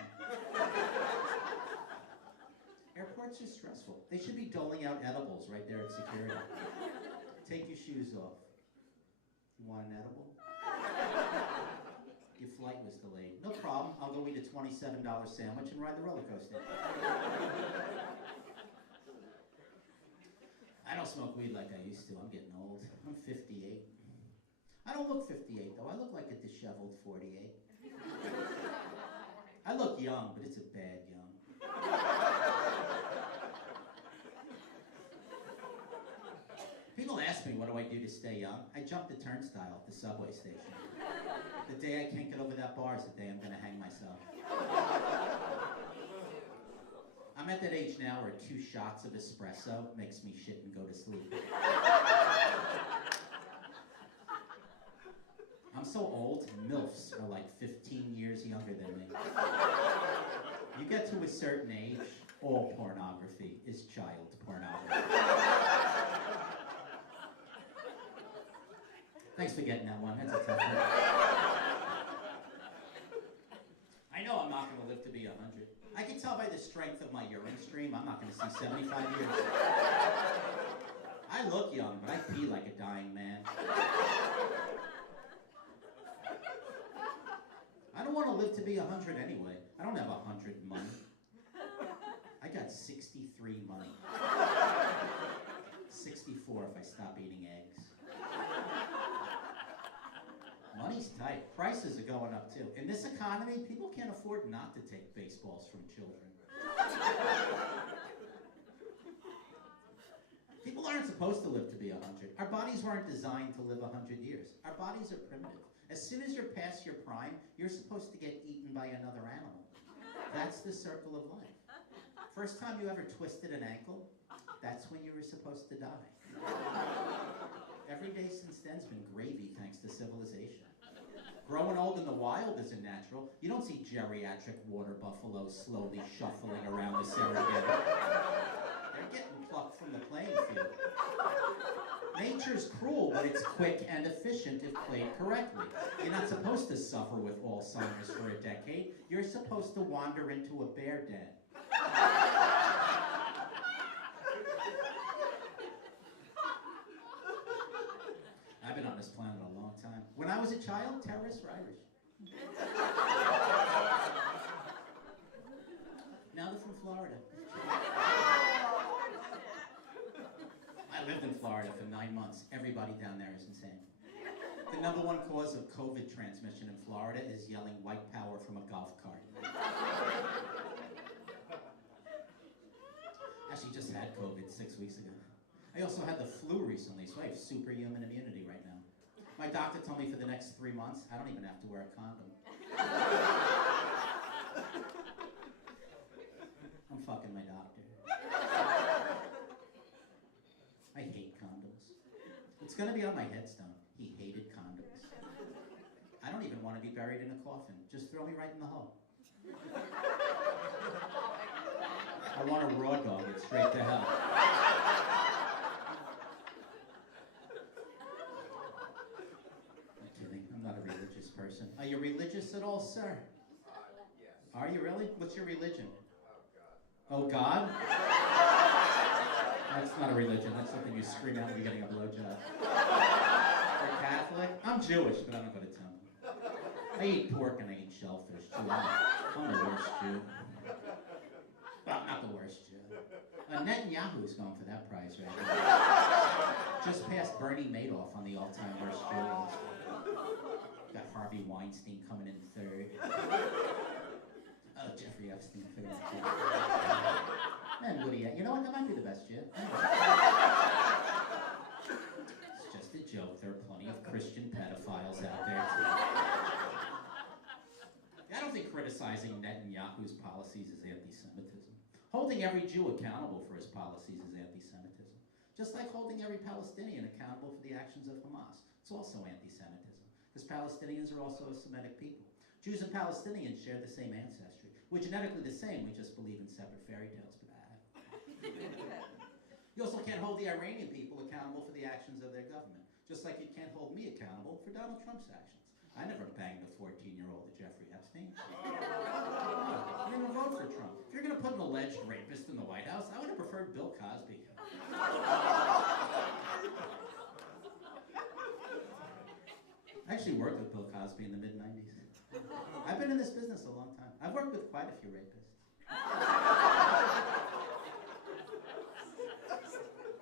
Airports are stressful. They should be doling out edibles right there at security. Take your shoes off. You want an edible? Your flight was delayed. No problem. I'll go eat a $27 sandwich and ride the roller coaster. I don't smoke weed like I used to. I'm getting old. I'm 58. I don't look 58, though. I look like a disheveled 48. I look young, but it's a bad young. People ask me, what do I do to stay young? I jump the turnstile at the subway station. The day I can't get over that bar is the day I'm going to hang myself. I'm I'm at that age now where 2 shots of espresso makes me shit and go to sleep. I'm so old, MILFs are like 15 years younger than me. You get to a certain age, all pornography is child pornography. Thanks for getting that one, that's a tough one. I know I'm not gonna live to be 100. I can tell by the strength of my urine stream, I'm not gonna see 75 years. I look young, but I pee like a dying man. I don't want to live to be 100 anyway. I don't have 100 money. I got 63 money. 64 if I stop eating eggs. Money's tight. Prices are going up too. In this economy, people can't afford not to take baseballs from children. People aren't supposed to live to be 100. Our bodies weren't designed to live 100 years. Our bodies are primitive. As soon as you're past your prime, you're supposed to get eaten by another animal. That's the circle of life. First time you ever twisted an ankle, that's when you were supposed to die. Every day since then's been gravy thanks to civilization. Growing old in the wild isn't natural. You don't see geriatric water buffaloes slowly shuffling around the Serengeti. They're getting plucked from the playing field. Nature's cruel, but it's quick and efficient if played correctly. You're not supposed to suffer with Alzheimer's for a decade. You're supposed to wander into a bear den. I've been on this planet a long time. When I was a child, terrorists were Irish. Now they're from Florida. I lived in Florida for 9 months. Everybody down there is insane. The #1 cause of COVID transmission in Florida is yelling white power from a golf cart. Actually just had COVID 6 weeks ago. I also had the flu recently, so I have superhuman immunity right now. My doctor told me for the next 3 months, I don't even have to wear a condom. I'm fucking my doctor. I hate condoms. It's gonna be on my headstone. He hated condoms. I don't even want to be buried in a coffin. Just throw me right in the hole. I want to raw dog it straight to hell. I'm kidding. I'm not a religious person. Are you religious at all, sir? Yes. Are you really? What's your religion? Oh, God. Oh, God? That's not a religion. That's something you scream out when you're getting a blowjob. You're Catholic? I'm Jewish, but I don't go to temple. I eat pork and I eat shellfish, too. I'm the worst Jew. Well, not the worst Jew. Netanyahu's going for that prize right now. Just passed Bernie Madoff on the all-time worst Jew list. Got Harvey Weinstein coming in 3rd. Oh, Jeffrey Epstein 3rd. And Woody, you know what? That might be the best Jew. It's just a joke. There are plenty of Christian pedophiles out there, too. I don't think criticizing Netanyahu's policies is anti-Semitism. Holding every Jew accountable for his policies is anti-Semitism. Just like holding every Palestinian accountable for the actions of Hamas. It's also anti-Semitism. Because Palestinians are also a Semitic people. Jews and Palestinians share the same ancestry. We're genetically the same, we just believe in separate fairy tales. You also can't hold the Iranian people accountable for the actions of their government. Just like you can't hold me accountable for Donald Trump's actions. I never banged a 14-year-old Jeffrey Epstein. I never vote for Trump. If you're going to put an alleged rapist in the White House, I would have preferred Bill Cosby. I actually worked with Bill Cosby in the mid-90s. I've been in this business a long time. I've worked with quite a few rapists.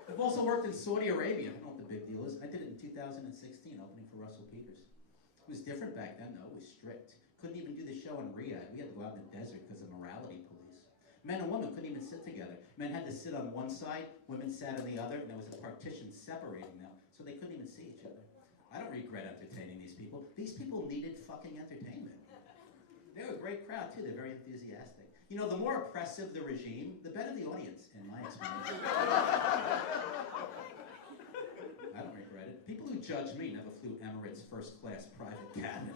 I've also worked in Saudi Arabia. I don't know what the big deal is. I did it in 2016, opening for Russell Peters. It was different back then, though. It was strict. Couldn't even do the show in Riyadh. We had to go out in the desert because of morality police. Men and women couldn't even sit together. Men had to sit on one side, women sat on the other, and there was a partition separating them, so they couldn't even see each other. I don't regret entertaining these people. These people needed fucking entertainment. They were a great crowd, too. They're very enthusiastic. You know, the more oppressive the regime, the better the audience, in my experience. I don't regret it. People who judge me never flew Emirates first class private cabin.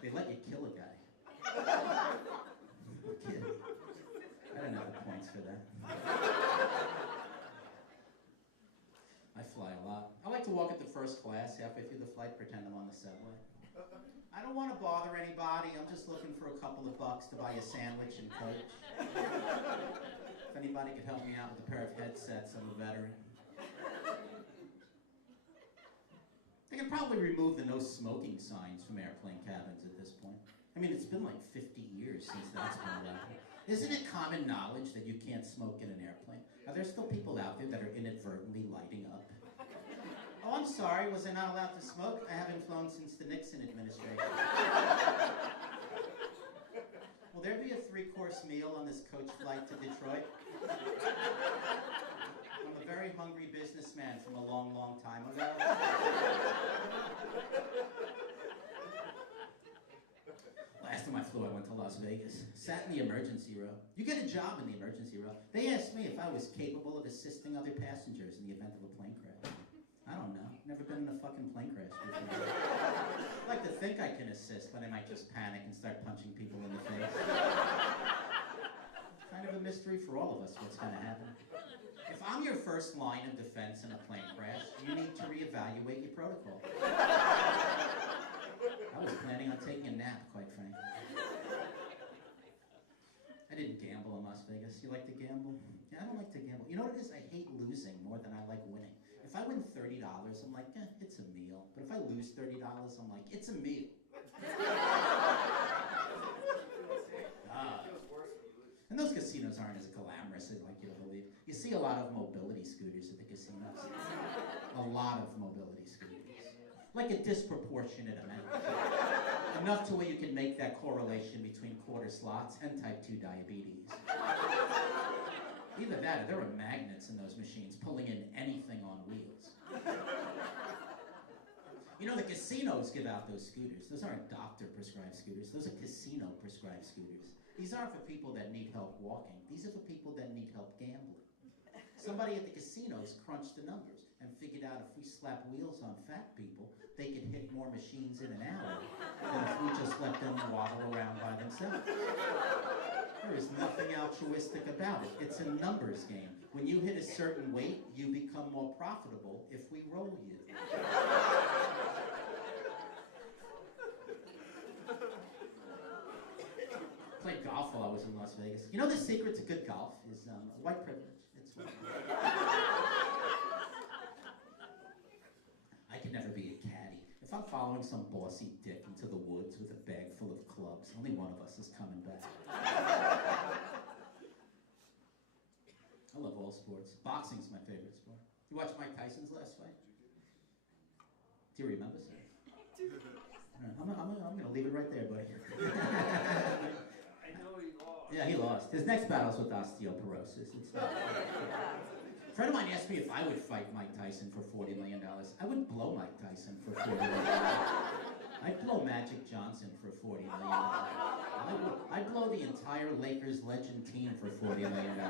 They let you kill a guy. I'm kidding. I don't have the points for that. I fly a lot. I like to walk at the first class halfway through the flight, pretend I'm on the subway. I don't want to bother anybody. I'm just looking for a couple of bucks to buy a sandwich and coach. If anybody could help me out with a pair of headsets, I'm a veteran. They could probably remove the no smoking signs from airplane cabins at this point. I mean, it's been like 50 years since that's been allowed. Isn't it common knowledge that you can't smoke in an airplane? Are there still people out there that are inadvertently lighting up? Oh, I'm sorry, was I not allowed to smoke? I haven't flown since the Nixon administration. Will there be a 3-course meal on this coach flight to Detroit? I'm a very hungry businessman from a long, long time ago. Last time I flew, I went to Las Vegas. Sat in the emergency row. You get a job in the emergency row. They asked me if I was capable of assisting other passengers in the event of a plane crash. I don't know. Never been in a fucking plane crash before. I like to think I can assist, but I might just panic and start punching people in the face. Kind of a mystery for all of us what's going to happen. If I'm your first line of defense in a plane crash, you need to reevaluate your protocol. I was planning on taking a nap, quite frankly. I didn't gamble in Las Vegas. You like to gamble? Yeah, I don't like to gamble. You know what it is? I hate losing more than I like winning. If I win $30, I'm like, it's a meal. But if I lose $30, I'm like, it's a meal. And those casinos aren't as glamorous as I'd like you to believe. You see a lot of mobility scooters at the casinos. A lot of mobility scooters. Like a disproportionate amount. Enough to where you can make that correlation between quarter slots and type 2 diabetes. Either that or there are magnets in those machines pulling in anything on wheels. You know, the casinos give out those scooters. Those aren't doctor-prescribed scooters. Those are casino-prescribed scooters. These aren't for people that need help walking. These are for people that need help gambling. Somebody at the casinos crunched the numbers and figured out if we slap wheels on fat people, they could hit more machines in an hour than if we just let them waddle around by themselves. There is nothing altruistic about it. It's a numbers game. When you hit a certain weight, you become more profitable if we roll you. Played golf while I was in Las Vegas. You know the secret to good golf is white privilege. It's white privilege. I could never be a caddy. If I'm following some bossy dick into the woods with a bag full of clubs, only one of us is coming back. I love all sports. Boxing's my favorite sport. You watched Mike Tyson's last fight? Do you remember, sir? I'm going to leave it right there, buddy. I know he lost. Yeah, he lost. His next battle's with osteoporosis. It's not a friend of mine asked me if I would fight Mike Tyson for $40 million. I would blow Mike Tyson for $40 million. I'd blow Magic Johnson for $40 million. I'd blow the entire Lakers legend team for $40 million.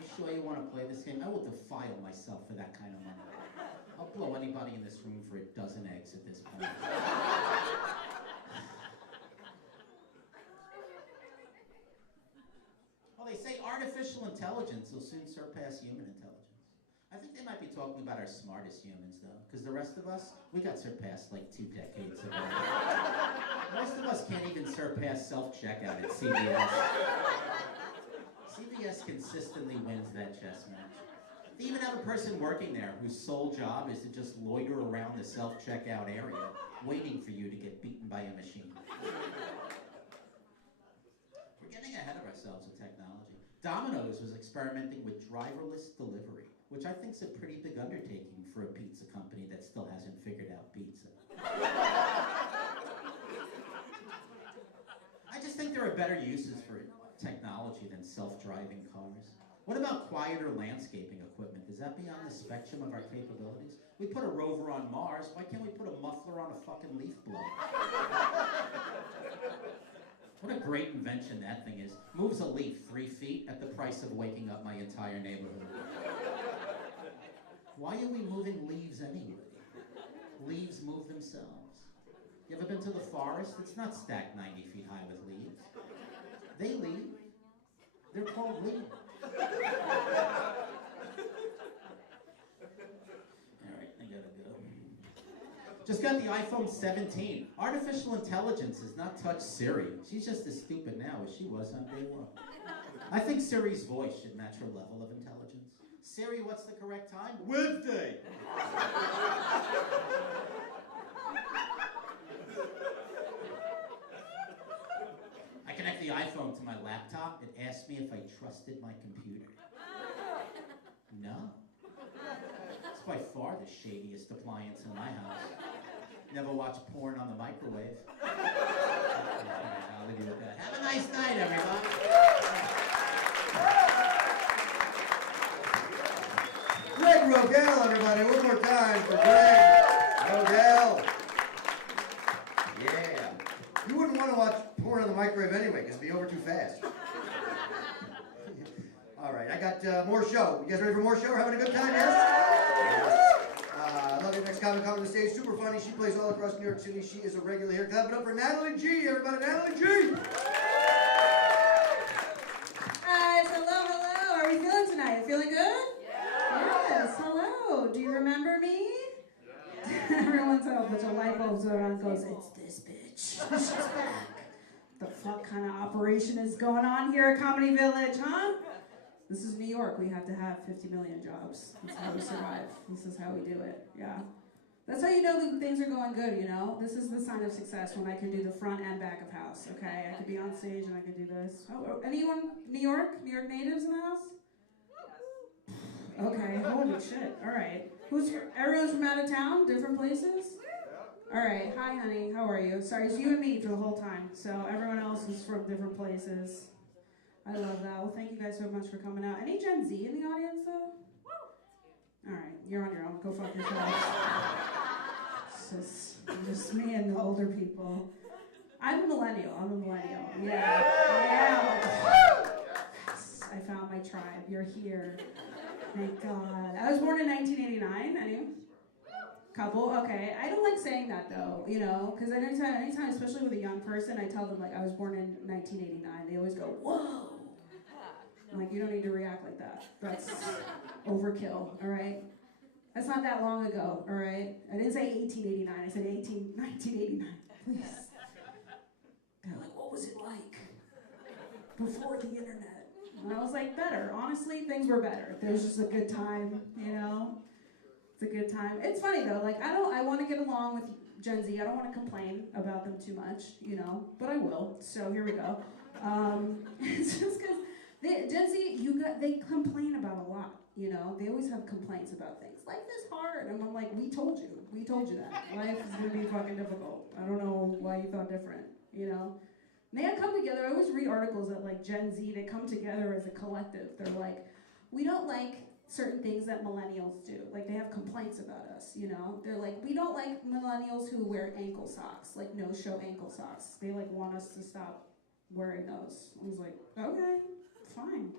You sure you want to play this game? I will defile myself for that kind of money. I'll blow anybody in this room for a dozen eggs at this point. Well, they say artificial intelligence will soon surpass human intelligence. I think they might be talking about our smartest humans, though, because the rest of us, we got surpassed like 2 decades ago. Most of us can't even surpass self-checkout at CVS. CVS consistently wins that chess match. They even have a person working there whose sole job is to just loiter around the self-checkout area, waiting for you to get beaten by a machine. We're getting ahead of ourselves with technology. Domino's was experimenting with driverless delivery, which I think is a pretty big undertaking for a pizza company that still hasn't figured out pizza. I just think there are better uses for technology than self-driving cars. What about quieter landscaping equipment? Is that beyond the spectrum of our capabilities? We put a rover on Mars, why can't we put a muffler on a fucking leaf blower? What a great invention that thing is. Moves a leaf 3 feet at the price of waking up my entire neighborhood. Why are we moving leaves anyway? Leaves move themselves. You ever been to the forest? It's not stacked 90 feet high with leaves. They leave. They're called leaves. All right, I gotta go. Just got the iPhone 17. Artificial intelligence has not touched Siri. She's just as stupid now as she was on day one. I think Siri's voice should match her level of intelligence. Siri, what's the correct time? Wednesday! I connect the iPhone to my laptop. It asks me if I trusted my computer. No. It's by far the shadiest appliance in my house. Never watch porn on the microwave. I'll leave you with that. Have a nice night, everybody. Greg Rogel, everybody. One more time for Greg Rogel. Yeah. You wouldn't want to watch porn on the microwave anyway, because it'd be over too fast. All right, I got more show. You guys ready for more show? We're having a good time, yes? I love your next comic coming to the stage. Super funny. She plays all across New York City. She is a regular here. Clap it up for Natalie G. Everybody, Natalie G. Guys, hello. Are we feeling tonight? Feeling good? Yes, hello. Do you remember me? Every once in a while, a bunch of light bulbs go around and goes, it's this bitch. She's back. The fuck kind of operation is going on here at Comedy Village, huh? This is New York. We have to have 50 million jobs. That's how we survive. This is how we do it. Yeah. That's how you know that things are going good, you know? This is the sign of success when I can do the front and back of house, okay? I could be on stage and I could do this. Oh, anyone? New York? New York natives in the house? Okay, holy shit. All right. Everyone's from out of town? Different places? All right. Hi, honey. How are you? Sorry, it's you and me for the whole time. So everyone else is from different places. I love that. Well, thank you guys so much for coming out. Any Gen Z in the audience, though? All right. You're on your own. Go fuck yourselves. It's just me and the older people. I'm a millennial. Yeah. Yes. I found my tribe. You're here. Thank God. I was born in 1989. Any? Couple? Okay. I don't like saying that though, you know, because anytime, especially with a young person, I tell them like I was born in 1989. They always go, whoa. I'm like, you don't need to react like that. That's overkill, all right? That's not that long ago, all right? I didn't say 1889. I said 1989. Please. They're like, what was it like before the internet? And I was like, better. Honestly, things were better. There was just a good time, you know? It's a good time. It's funny though, like I want to get along with Gen Z. I don't want to complain about them too much, you know, but I will. So here we go. It's just because Gen Z, they complain about a lot, you know? They always have complaints about things. Life is hard. And I'm like, we told you that. Life is going to be fucking difficult. I don't know why you thought different, you know? And they come together. I always read articles that like Gen Z, they come together as a collective. They're like, we don't like certain things that millennials do. Like they have complaints about us, you know? They're like, we don't like millennials who wear ankle socks, like no-show ankle socks. They like want us to stop wearing those. I was like, okay, fine.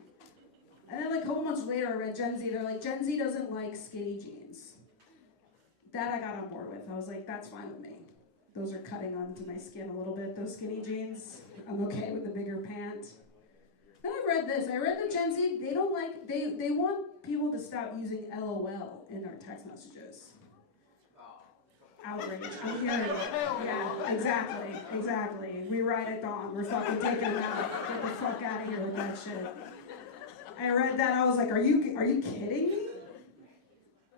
And then like a couple months later I read Gen Z, they're like, Gen Z doesn't like skinny jeans. That I got on board with. I was like, that's fine with me. Those are cutting onto my skin a little bit, those skinny jeans. I'm okay with the bigger pant. Then I read this. I read that Gen Z, they don't like, they want people to stop using LOL in their text messages. Outrage. I'm hearing it. Yeah, exactly. We ride at dawn. We're fucking taking them out. Get the fuck out of here with that shit. I read that. I was like, are you kidding me?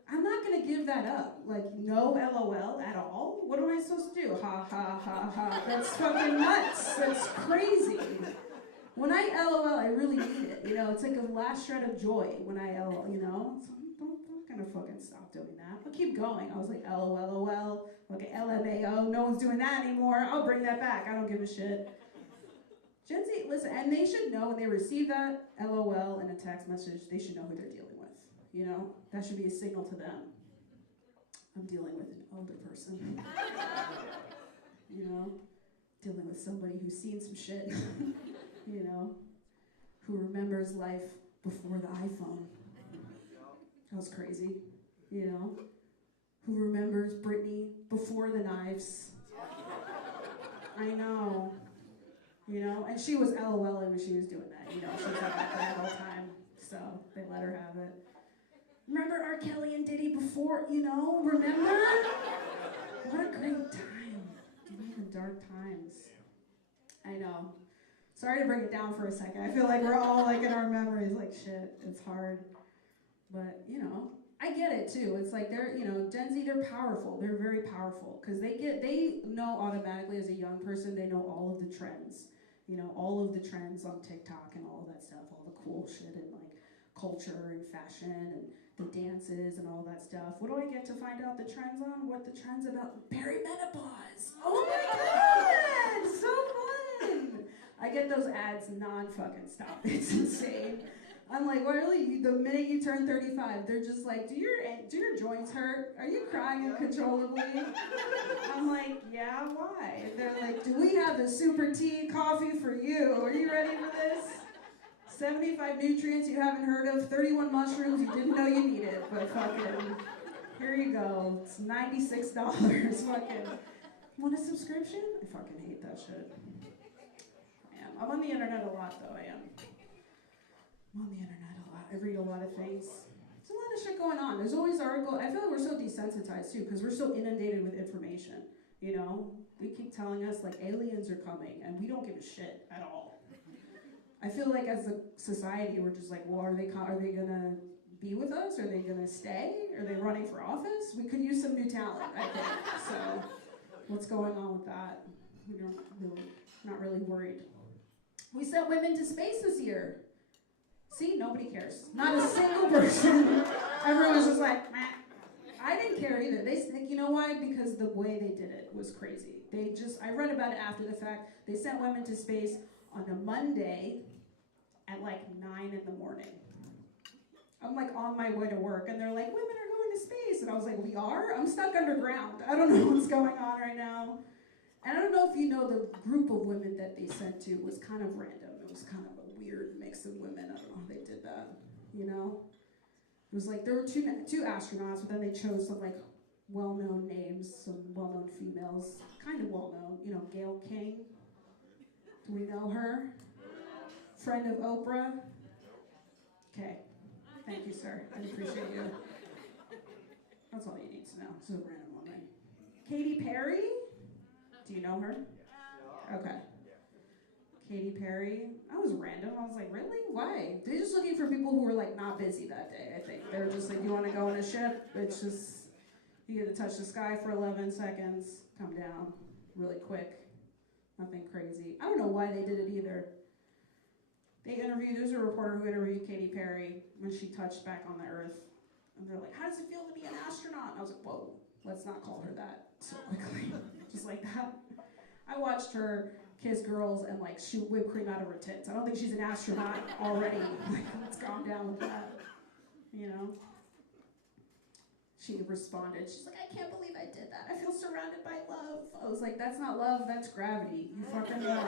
I'm not going to give that up. Like, no LOL at all? What am I supposed to do? Ha, ha, ha, ha. That's fucking nuts. That's crazy. When I LOL, I really mean it. You know, it's like a last shred of joy when I LOL, you know? So I'm not gonna fucking stop doing that. I'll keep going. I was like, LOL, okay, LMAO. No one's doing that anymore. I'll bring that back. I don't give a shit. Gen Z, listen, and they should know when they receive that LOL in a text message, they should know who they're dealing with. You know? That should be a signal to them. I'm dealing with an older person. You know? dealing with somebody who's seen some shit, you know, who remembers life before the iPhone. That was crazy, you know, who remembers Britney before the knives. I know, you know, and she was LOLing when she was doing that, you know, she was having that grand old time, so they let her have it. Remember R. Kelly and Diddy before, you know, remember? What a great time. Even dark times. I know. Sorry to bring it down for a second. I feel like we're all like in our memories, like shit, it's hard. But, you know, I get it too. It's like they're, you know, Gen Z, they're powerful. They're very powerful because they know automatically as a young person, they know all of the trends. You know, all of the trends on TikTok and all of that stuff, all the cool shit and like culture and fashion and the dances and all that stuff. What do I get to find out the trends on? What the trends about? Perimenopause. Oh my God, so fun. I get those ads non-fucking stop. It's insane. I'm like, well, really, the minute you turn 35, they're just like, do your joints hurt? Are you crying uncontrollably? I'm like, yeah, why? And they're like, do we have the super tea coffee for you? Are you ready for this? 75 nutrients you haven't heard of, 31 mushrooms you didn't know you needed, but fucking, here you go. It's $96. Fucking, want a subscription? I fucking hate that shit. I am. I'm on the internet a lot, though. I am. I'm on the internet a lot. I read a lot of things. There's a lot of shit going on. There's always articles. I feel like we're so desensitized too, because we're so inundated with information. You know, we keep telling us like aliens are coming, and we don't give a shit at all. I feel like as a society, we're just like, well, are they gonna be with us? Are they gonna stay? Are they running for office? We could use some new talent, I think. So, what's going on with that? We're not really worried. We sent women to space this year. See, nobody cares. Not a single person. Everyone was just like, meh. I didn't care either. They think, you know why? Because the way they did it was crazy. I read about it after the fact. They sent women to space on a Monday at like 9 in the morning. I'm like on my way to work and they're like, women are going to space. And I was like, we are? I'm stuck underground. I don't know what's going on right now. And I don't know if you know the group of women that they sent to was kind of random. It was kind of a weird mix of women. I don't know how they did that, you know? It was like there were two astronauts, but then they chose some like well-known names, some well-known females, kind of well-known, you know, Gayle King. Do we know her? Friend of Oprah? Okay. Thank you, sir. I appreciate you. That's all you need to know. It's a random woman. Katy Perry? Do you know her? Okay. Katy Perry. That was random. I was like, really? Why? They're just looking for people who were like not busy that day, I think. They're just like, you want to go on a ship? It's just, you get to touch the sky for 11 seconds, come down really quick. Nothing crazy. I don't know why they did it either. There's a reporter who interviewed Katy Perry when she touched back on the earth. And they're like, how does it feel to be an astronaut? And I was like, whoa, let's not call her that so quickly. Just like that. I watched her kiss girls and like shoot whipped cream out of her tits. I don't think she's an astronaut already. Like, let's calm down with that. You know? She responded, she's like, I can't believe I did that. I feel surrounded by love. I was like, that's not love, that's gravity. You fucking know.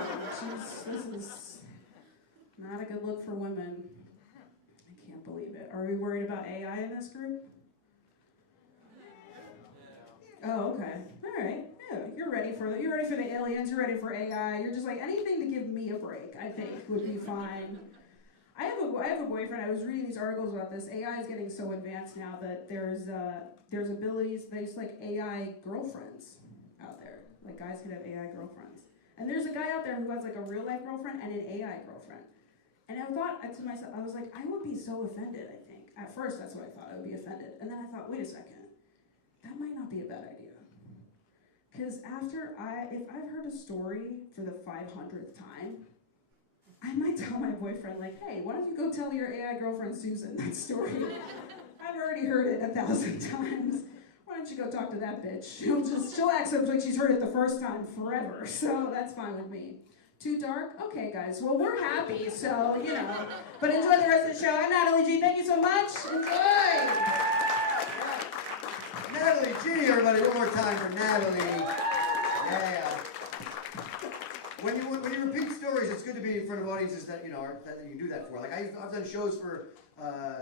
This is not a good look for women. I can't believe it. Are we worried about AI in this group? Oh, okay. All right. Yeah, you're ready for the aliens, you're ready for AI. You're just like, anything to give me a break, I think, would be fine. I have a boyfriend. I was reading these articles about this. AI is getting so advanced now that there's abilities. There's like AI girlfriends out there. Like guys could have AI girlfriends. And there's a guy out there who has like a real life girlfriend and an AI girlfriend. And I thought to myself, I was like, I would be so offended. I think at first that's what I thought. I would be offended. And then I thought, wait a second, that might not be a bad idea. Because if I've heard a story for the 500th time, I might tell my boyfriend, like, hey, why don't you go tell your AI girlfriend Susan that story? I've already heard it 1,000 times. Why don't you go talk to that bitch? She'll act like she's heard it the first time forever. So that's fine with me. Too dark? Okay, guys. Well, we're happy, so, you know. But enjoy the rest of the show. I'm Natalie G. Thank you so much. Enjoy. Natalie G, everybody, one more time for Natalie. Yeah. when you repeat stories, it's good to be in front of audiences that that you can do that for. Like I've done shows for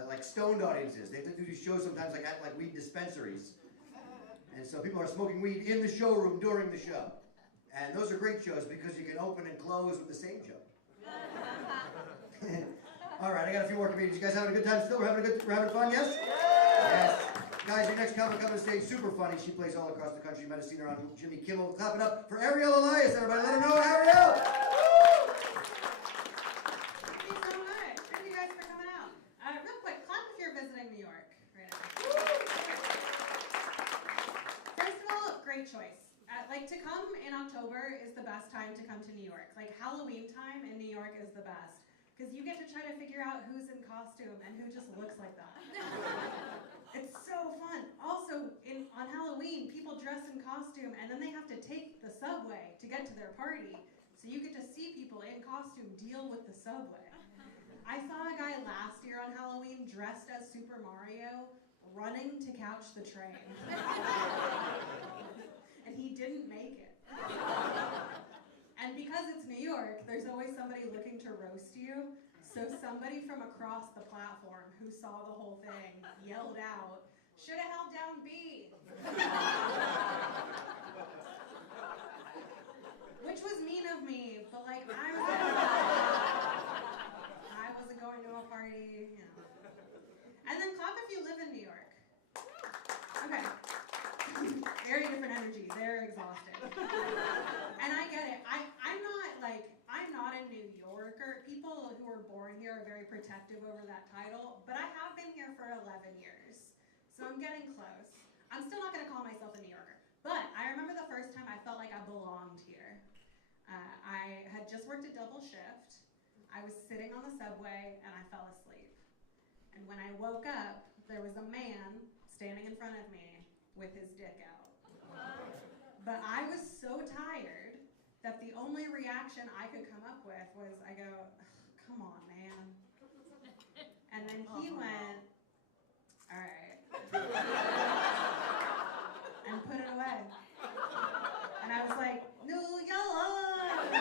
like stoned audiences. They have to do these shows sometimes like at like weed dispensaries, and so people are smoking weed in the showroom during the show, and those are great shows because you can open and close with the same joke. All right, I got a few more comedians. You guys having a good time still? We're having fun, yes? Yes. Guys, your next comic coming to stage, super funny. She plays all across the country. You might have seen her on Jimmy Kimmel. Clap it up for Ariel Elias, everybody. Let her know, Ariel! Thank you so much. Thank you guys for coming out. Real quick, clap if you're visiting New York right now. First of all, great choice. Like, to come in October is the best time to come to New York. Like, Halloween time in New York is the best. Because you get to try to figure out who's in costume and who just looks like that. It's so fun. Also, on Halloween, people dress in costume and then they have to take the subway to get to their party. So you get to see people in costume deal with the subway. I saw a guy last year on Halloween dressed as Super Mario running to catch the train. And he didn't make it. And because it's New York, there's always somebody looking to roast you. So somebody from across the platform who saw the whole thing yelled out, "Should have held down B." Which was mean of me, but like I wasn't going to a party, you know. And then clap if you live in New York. Okay. Very different energy. They're exhausted. And I get it. I'm not a New Yorker. People who were born here are very protective over that title, but I have been here for 11 years. So I'm getting close. I'm still not going to call myself a New Yorker, but I remember the first time I felt like I belonged here. I had just worked a double shift. I was sitting on the subway and I fell asleep. And when I woke up, there was a man standing in front of me with his dick out. But I was so tired that the only reaction I could come up with was, I go, "Come on, man." And then he went, "All right." And put it away. And I was like, "New York!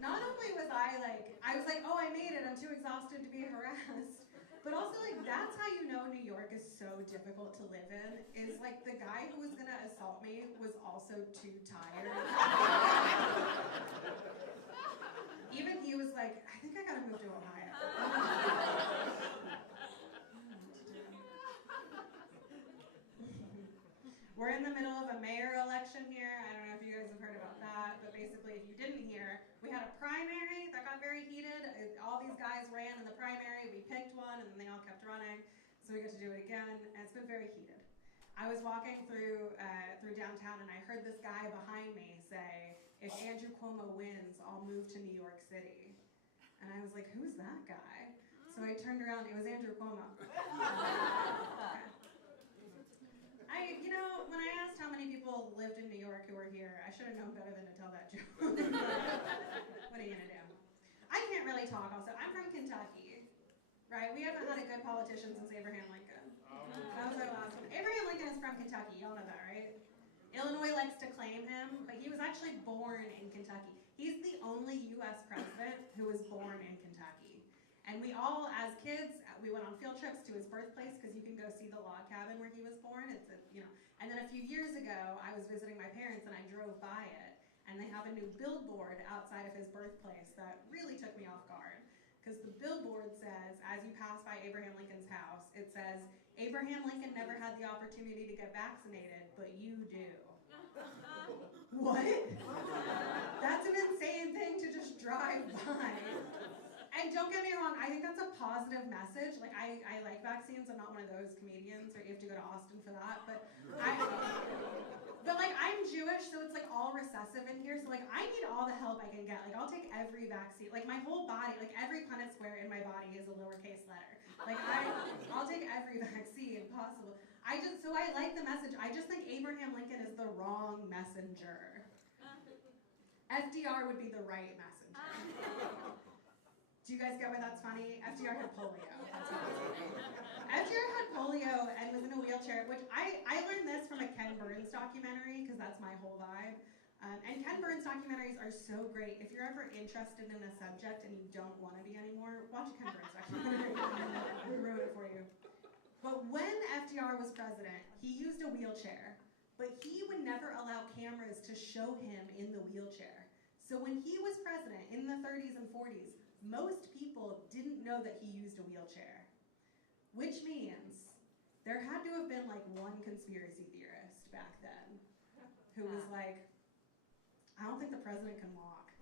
Not only was I was like, "Oh, I made it. I'm too exhausted to be harassed." But also, like, that's how you know New York is so difficult to live in, is like the guy who was gonna assault me was also too tired. Even he was like, "I think I gotta move to Ohio." We're in the middle of a mayor election here. I don't know if you guys have heard about that, but basically, if you didn't hear, we had a primary that got very heated. All these guys ran in the primary. We picked one, and then they all kept running. So we get to do it again, and it's been very heated. I was walking through downtown, and I heard this guy behind me say, "If Andrew Cuomo wins, I'll move to New York City." And I was like, "Who's that guy?" So I turned around. It was Andrew Cuomo. When I asked how many people lived in New York who were here, I should have known better than to tell that joke. What are you gonna do? I can't really talk also. I'm from Kentucky, right? We haven't had a good politician since Abraham Lincoln. That was our last one. Abraham Lincoln is from Kentucky, y'all know that, right? Illinois likes to claim him, but he was actually born in Kentucky. He's the only US president who was born in Kentucky. And we all, as kids, we went on field trips to his birthplace because you can go see the log cabin where he was born. And then a few years ago, I was visiting my parents and I drove by it, and they have a new billboard outside of his birthplace that really took me off guard. Because the billboard says, as you pass by Abraham Lincoln's house, it says, "Abraham Lincoln never had the opportunity to get vaccinated, but you do." What? That's an insane thing to just drive by. And don't get me wrong, I think that's a positive message. Like, I like vaccines. I'm not one of those comedians, or you have to go to Austin for that. But I'm Jewish, so it's like all recessive in here. So like, I need all the help I can get. Like, I'll take every vaccine. Like, my whole body, like every Punnett square in my body is a lowercase letter. Like, I'll take every vaccine possible. So I like the message. I just think Abraham Lincoln is the wrong messenger. FDR would be the right messenger. Do you guys get why that's funny? FDR had polio. That's FDR had polio. polio and was in a wheelchair, which I learned this from a Ken Burns documentary, because that's my whole vibe. And Ken Burns documentaries are so great. If you're ever interested in a subject and you don't want to be anymore, watch a Ken Burns documentary. We'll ruin it for you. But when FDR was president, he used a wheelchair, but he would never allow cameras to show him in the wheelchair. So when he was president in the 30s and 40s, most people didn't know that he used a wheelchair, which means there had to have been like one conspiracy theorist back then who was like, I don't think the president can walk.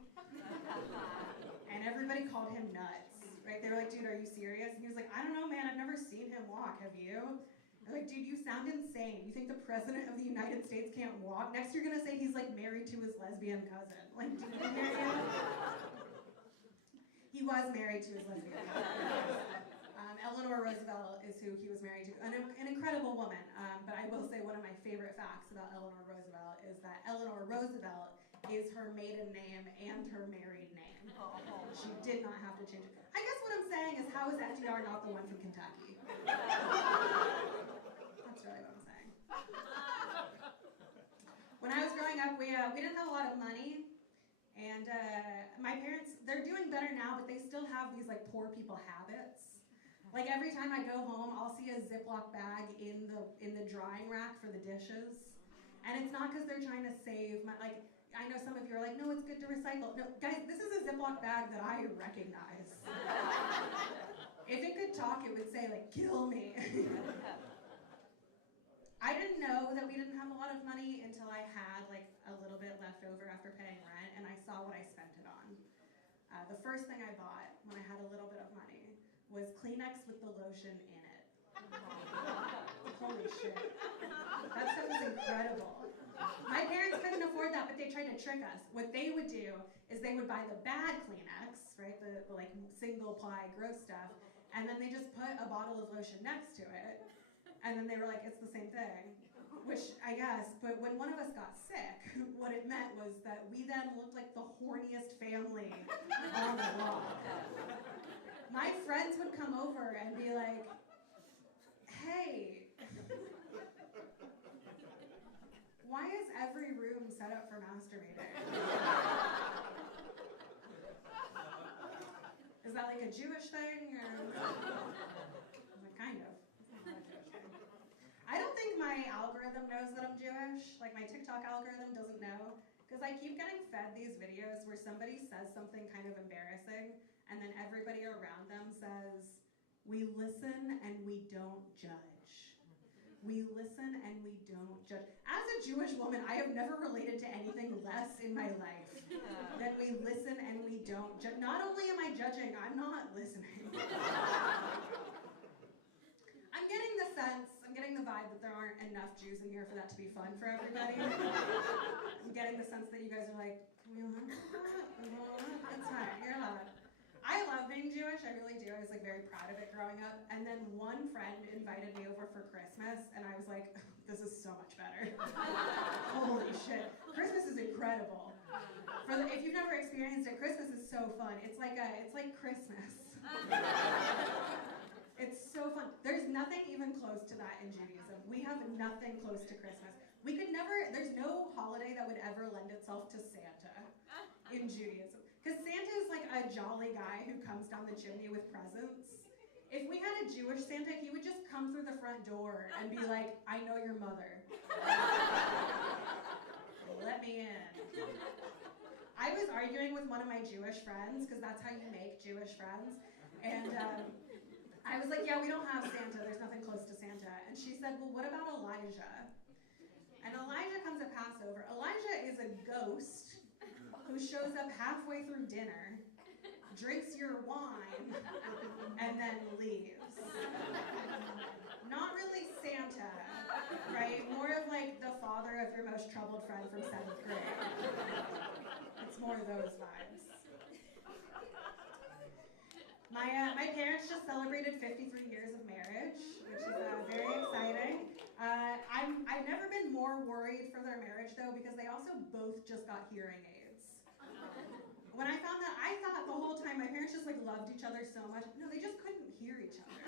And everybody called him nuts, right? They were like, dude, are you serious? And he was like, I don't know, man, I've never seen him walk, have you? They're like, dude, you sound insane. You think the president of the United States can't walk? Next you're gonna say he's like married to his lesbian cousin. Like, do you hear him? He was married to his lesbian cousin. Eleanor Roosevelt is who he was married to, an incredible woman. But I will say one of my favorite facts about Eleanor Roosevelt is that Eleanor Roosevelt is her maiden name and her married name. She did not have to change it. I guess what I'm saying is, how is FDR not the one from Kentucky? That's really what I'm saying. When I was growing up, we didn't have a lot of money. And my parents, they're doing better now, but they still have these like poor people habits. Like every time I go home, I'll see a Ziploc bag in the drying rack for the dishes. And it's not because they're trying to save my, like, I know some of you are like, no, it's good to recycle. No, guys, this is a Ziploc bag that I recognize. If it could talk, it would say like, kill me. I didn't know that we didn't have a lot of money until I had like a little bit left over after paying rent, and I saw what I spent it on. The first thing I bought when I had a little bit of money was Kleenex with the lotion in it. Holy shit. That stuff was incredible. My parents couldn't afford that, but they tried to trick us. What they would do is they would buy the bad Kleenex, right, the like single-ply gross stuff, and then they just put a bottle of lotion next to it, and then they were like, it's the same thing, which I guess, but when one of us got sick, what it meant was that we then looked like the horniest family on the block. My friends would come over and be like, hey, why is every room set up for masturbating? Is that like a Jewish thing? Or? Like, kind of. I don't think my algorithm knows that I'm Jewish. Like my TikTok algorithm doesn't know. Because I keep getting fed these videos where somebody says something kind of embarrassing, and then everybody around them says, we listen and we don't judge. We listen and we don't judge. As a Jewish woman, I have never related to anything less in my life than we listen and we don't judge. Not only am I judging, I'm not listening. I'm getting the sense, I'm getting the vibe that there aren't enough Jews in here for that to be fun for everybody. I'm getting the sense that you guys are like, can we laugh at that? It's fine, you're allowed. I love being Jewish, I really do. I was like very proud of it growing up. And then one friend invited me over for Christmas, and I was like, this is so much better. Holy shit. Christmas is incredible. If you've never experienced it, Christmas is so fun. It's like Christmas. It's so fun. There's nothing even close to that in Judaism. We have nothing close to Christmas. We could never, there's no holiday that would ever lend itself to Santa in Judaism. Because Santa is like a jolly guy who comes down the chimney with presents. If we had a Jewish Santa, he would just come through the front door and be like, I know your mother. Let me in. I was arguing with one of my Jewish friends, because that's how you make Jewish friends. And I was like, yeah, we don't have Santa. There's nothing close to Santa. And she said, well, what about Elijah? And Elijah comes at Passover. Elijah is a ghost who shows up halfway through dinner, drinks your wine, and then leaves. Not really Santa, right? More of like the father of your most troubled friend from 7th grade. It's more of those vibes. My parents just celebrated 53 years of marriage, which is very exciting. I've never been more worried for their marriage though, because they also both just got hearing aids. When I found that, I thought the whole time my parents just like loved each other so much. No, they just couldn't hear each other.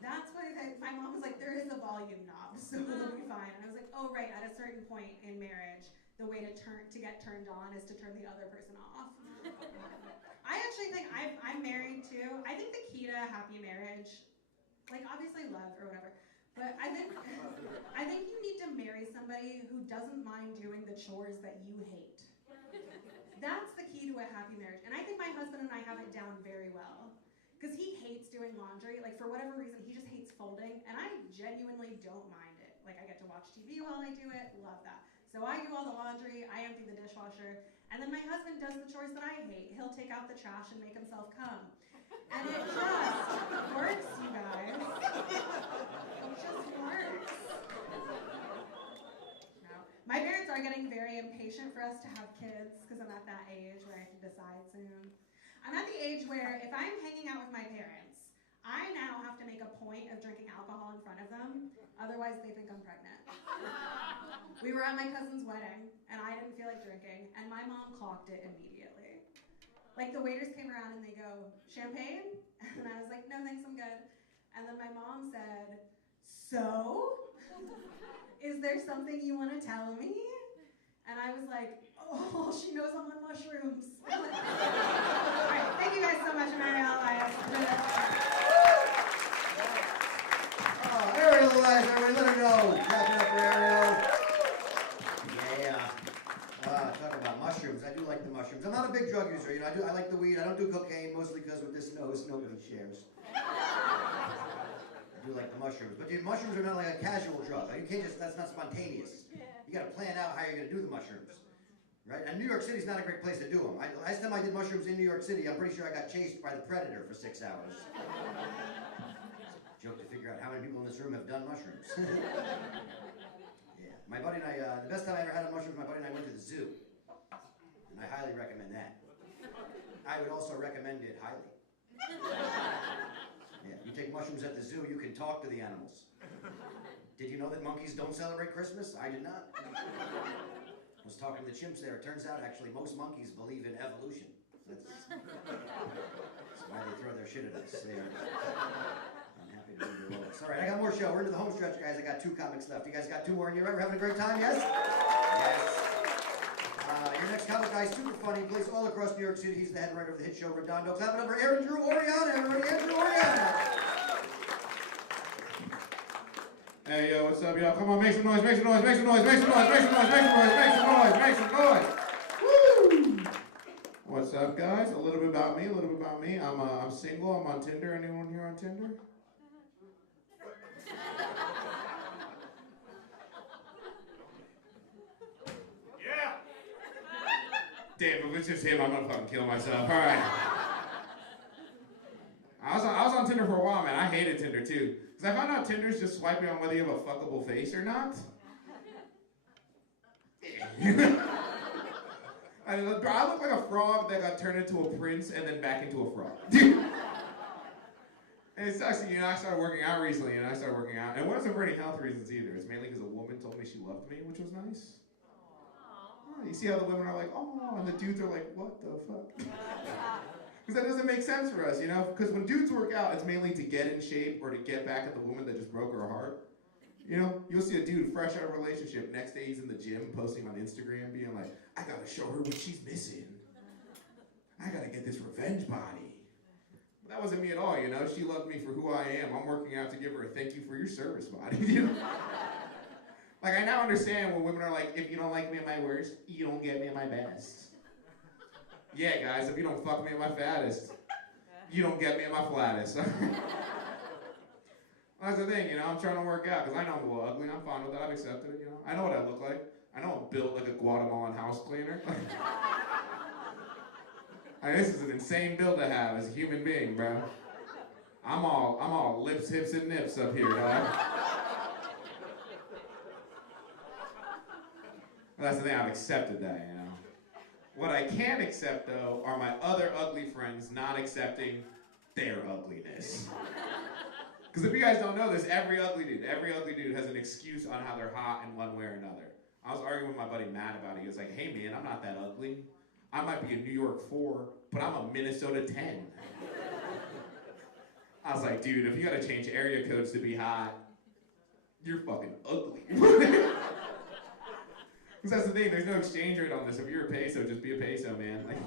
That's why my mom was like, there is a volume knob, so it'll be fine. And I was like, oh right, at a certain point in marriage, the way to get turned on is to turn the other person off. I actually think I'm married too. I think the key to a happy marriage, like obviously love or whatever, but I think you need to marry somebody who doesn't mind doing the chores that you hate. That's the key to a happy marriage. And I think my husband and I have it down very well. Because he hates doing laundry. Like, for whatever reason, he just hates folding. And I genuinely don't mind it. Like, I get to watch TV while I do it. Love that. So I do all the laundry. I empty the dishwasher. And then my husband does the chores that I hate. He'll take out the trash and make himself come. And it just works, you guys. It just works. My parents are getting very impatient for us to have kids because I'm at that age where I have to decide soon. I'm at the age where if I'm hanging out with my parents, I now have to make a point of drinking alcohol in front of them, otherwise they think I'm pregnant. We were at my cousin's wedding, and I didn't feel like drinking, and my mom clocked it immediately. Like, the waiters came around and they go, champagne? And I was like, no thanks, I'm good. And then my mom said, so? Is there something you want to tell me? And I was like, oh, she knows I'm on mushrooms. All right, thank you guys so much, Ariel Elias. Oh, Ariel Elias, everybody, let her know. Clap it up for Ariel. Yeah. Talk about mushrooms. I do like the mushrooms. I'm not a big drug user. You know, I like the weed. I don't do cocaine, mostly because with this nose, nobody shares. I do like the mushrooms. But dude, mushrooms are not like a casual drug. Like, you can't just, that's not spontaneous. You gotta plan out how you're gonna do the mushrooms. Right? And New York City's not a great place to do them. Last time I did mushrooms in New York City, I'm pretty sure I got chased by the Predator for 6 hours. Joke to figure out how many people in this room have done mushrooms. Yeah. My buddy and I, the best time I ever had a mushrooms, my buddy and I went to the zoo. And I highly recommend that. I would also recommend it highly. Yeah, you take mushrooms at the zoo, you can talk to the animals. Did you know that monkeys don't celebrate Christmas? I did not. I was talking to the chimps there. It turns out, actually, most monkeys believe in evolution. That's why they throw their shit at us. They are unhappy to be below us. All right, I got more show. We're into the home stretch, guys. I got 2 comics left. You guys got 2 more in you, right? We're having a great time, yes? Yes. Your next comic guy is super funny. He plays all across New York City. He's the head writer of the hit show Redondo. Clap it up for Andrew Oriana, everybody. Andrew Oriana. Hey, yo, what's up, y'all? Come on, make some noise, make some noise, make some noise, make some noise, make some noise, make some noise, make some noise, make some noise. Woo! What's up, guys? A little bit about me, I'm single, I'm on Tinder. Anyone here on Tinder? Yeah! Damn, if it's just him, I'm gonna fucking kill myself. All right. I was on Tinder for a while, man. I hated Tinder, too. Because I found out Tinder's just swiping on whether you have a fuckable face or not. I look like a frog that got turned into a prince and then back into a frog. And it sucks, you know, I started working out recently, and it wasn't for any health reasons either. It's mainly because a woman told me she loved me, which was nice. Oh, you see how the women are like, oh, and the dudes are like, what the fuck? Because that doesn't make sense for us, you know? Because when dudes work out, it's mainly to get in shape or to get back at the woman that just broke her heart. You know, you'll see a dude fresh out of a relationship, next day he's in the gym posting on Instagram being like, I gotta show her what she's missing. I gotta get this revenge body. But that wasn't me at all, you know? She loved me for who I am. I'm working out to give her a thank you for your service body, you know? Like, I now understand when women are like, if you don't like me at my worst, you don't get me at my best. Yeah, guys, if you don't fuck me at my fattest, you don't get me at my flattest. That's the thing, you know, I'm trying to work out, because I know I'm a little ugly, and I'm fine with that, I've accepted it, you know. I know what I look like. I know I'm built like a Guatemalan house cleaner. I mean, this is an insane build to have as a human being, bro. I'm all lips, hips, and nips up here, dog. That's the thing, I've accepted that, you know. What I can't accept, though, are my other ugly friends not accepting their ugliness. Because if you guys don't know this, every ugly dude has an excuse on how they're hot in one way or another. I was arguing with my buddy Matt about it. He was like, hey man, I'm not that ugly. I might be a New York 4, but I'm a Minnesota 10. I was like, dude, if you gotta change area codes to be hot, you're fucking ugly. Because that's the thing, there's no exchange rate on this. If you're a peso, just be a peso, man. Like,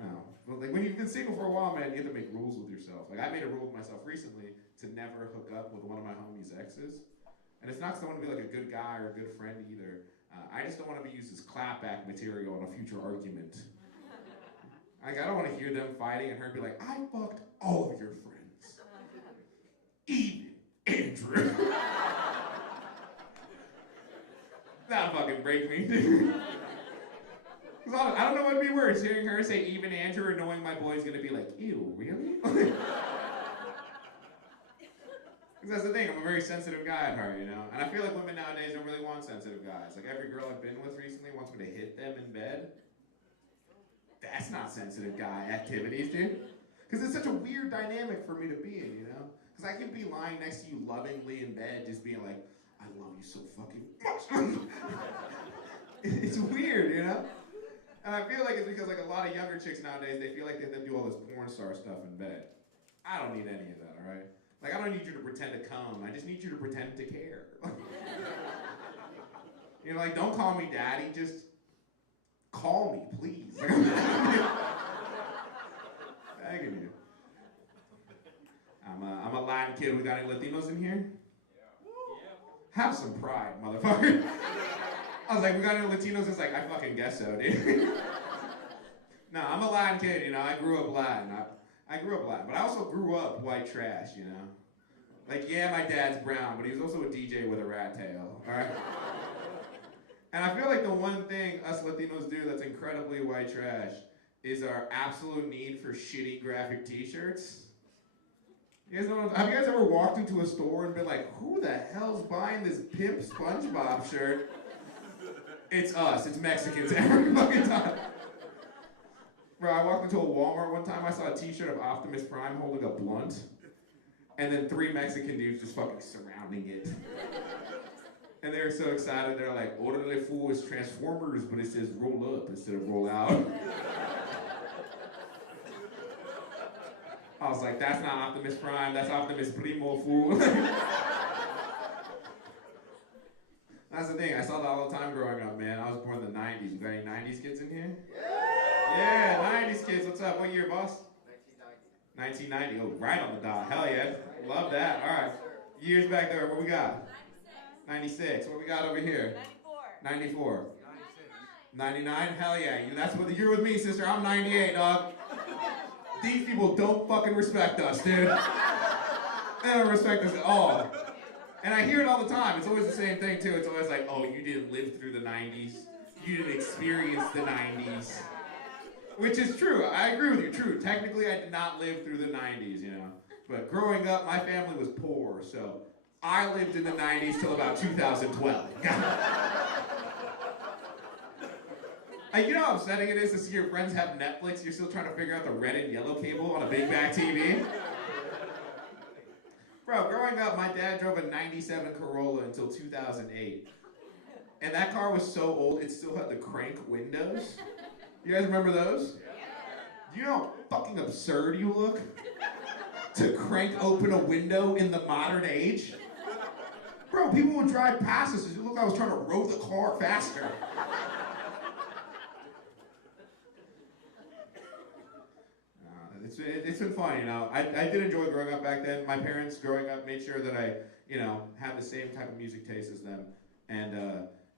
no. But like when you've been single for a while, man, you have to make rules with yourself. Like I made a rule with myself recently to never hook up with one of my homies' exes. And it's not because I want to be like a good guy or a good friend either. I just don't want to be used as clapback material in a future argument. Like, I don't want to hear them fighting and her be like, I fucked all of your friends. Even Andrew. That'll fucking break me. I don't know what would be worse, hearing her say even Andrew or knowing my boy's gonna be like, ew, really? Because that's the thing, I'm a very sensitive guy at heart, you know? And I feel like women nowadays don't really want sensitive guys. Like every girl I've been with recently wants me to hit them in bed. That's not sensitive guy activities, dude. Because it's such a weird dynamic for me to be in, you know? Because I can be lying next to you lovingly in bed, just being like, I love you so fucking much. It's weird, you know? And I feel like it's because like a lot of younger chicks nowadays, they feel like they have to do all this porn star stuff in bed. I don't need any of that, all right? Like, I don't need you to pretend to come. I just need you to pretend to care. You know, like, don't call me daddy. Just call me, please. Begging you. I'm a Latin kid. We got any Latinos in here? Have some pride, motherfucker. I was like, we got any Latinos? It's like, I fucking guess so, dude. No, I'm a Latin kid, you know. I grew up Latin. I grew up Latin, but I also grew up white trash, you know? Like, yeah, my dad's brown, but he was also a DJ with a rat tail, all right? And I feel like the one thing us Latinos do that's incredibly white trash is our absolute need for shitty graphic t-shirts. You guys know, have you guys ever walked into a store and been like, who the hell's buying this pimp SpongeBob shirt? It's us, it's Mexicans every fucking time. Bro, I walked into a Walmart one time, I saw a t-shirt of Optimus Prime holding a blunt, and then 3 Mexican dudes just fucking surrounding it. And they were so excited, they're like, Orale fool is Transformers, but it says roll up instead of roll out. I was like, that's not Optimus Prime, that's Optimus Primo, fool. That's the thing, I saw that all the time growing up, man. I was born in the 90s. You got any 90s kids in here? Yeah, 90s kids, what's up? What year, boss? 1990. Oh, right on the dot. Hell yeah. Love that. All right. Years back there, what we got? 96. What we got over here? 94. 99. Hell yeah. That's what you're with me, sister. I'm 98, dog. These people don't fucking respect us, dude. They don't respect us at all. And I hear it all the time. It's always the same thing, too. It's always like, oh, you didn't live through the 90s. You didn't experience the 90s. Which is true. I agree with you. True. Technically, I did not live through the 90s, you know. But growing up, my family was poor, so I lived in the 90s till about 2012. You know how upsetting it is to see your friends have Netflix, you're still trying to figure out the red and yellow cable on a big back TV? Bro, growing up, my dad drove a 97 Corolla until 2008. And that car was so old, it still had the crank windows. You guys remember those? Do you know how fucking absurd you look? To crank open a window in the modern age? Bro, people would drive past us and it looked like I was trying to row the car faster. It's been fun, you know. I did enjoy growing up back then. My parents growing up made sure that I, you know, had the same type of music taste as them. And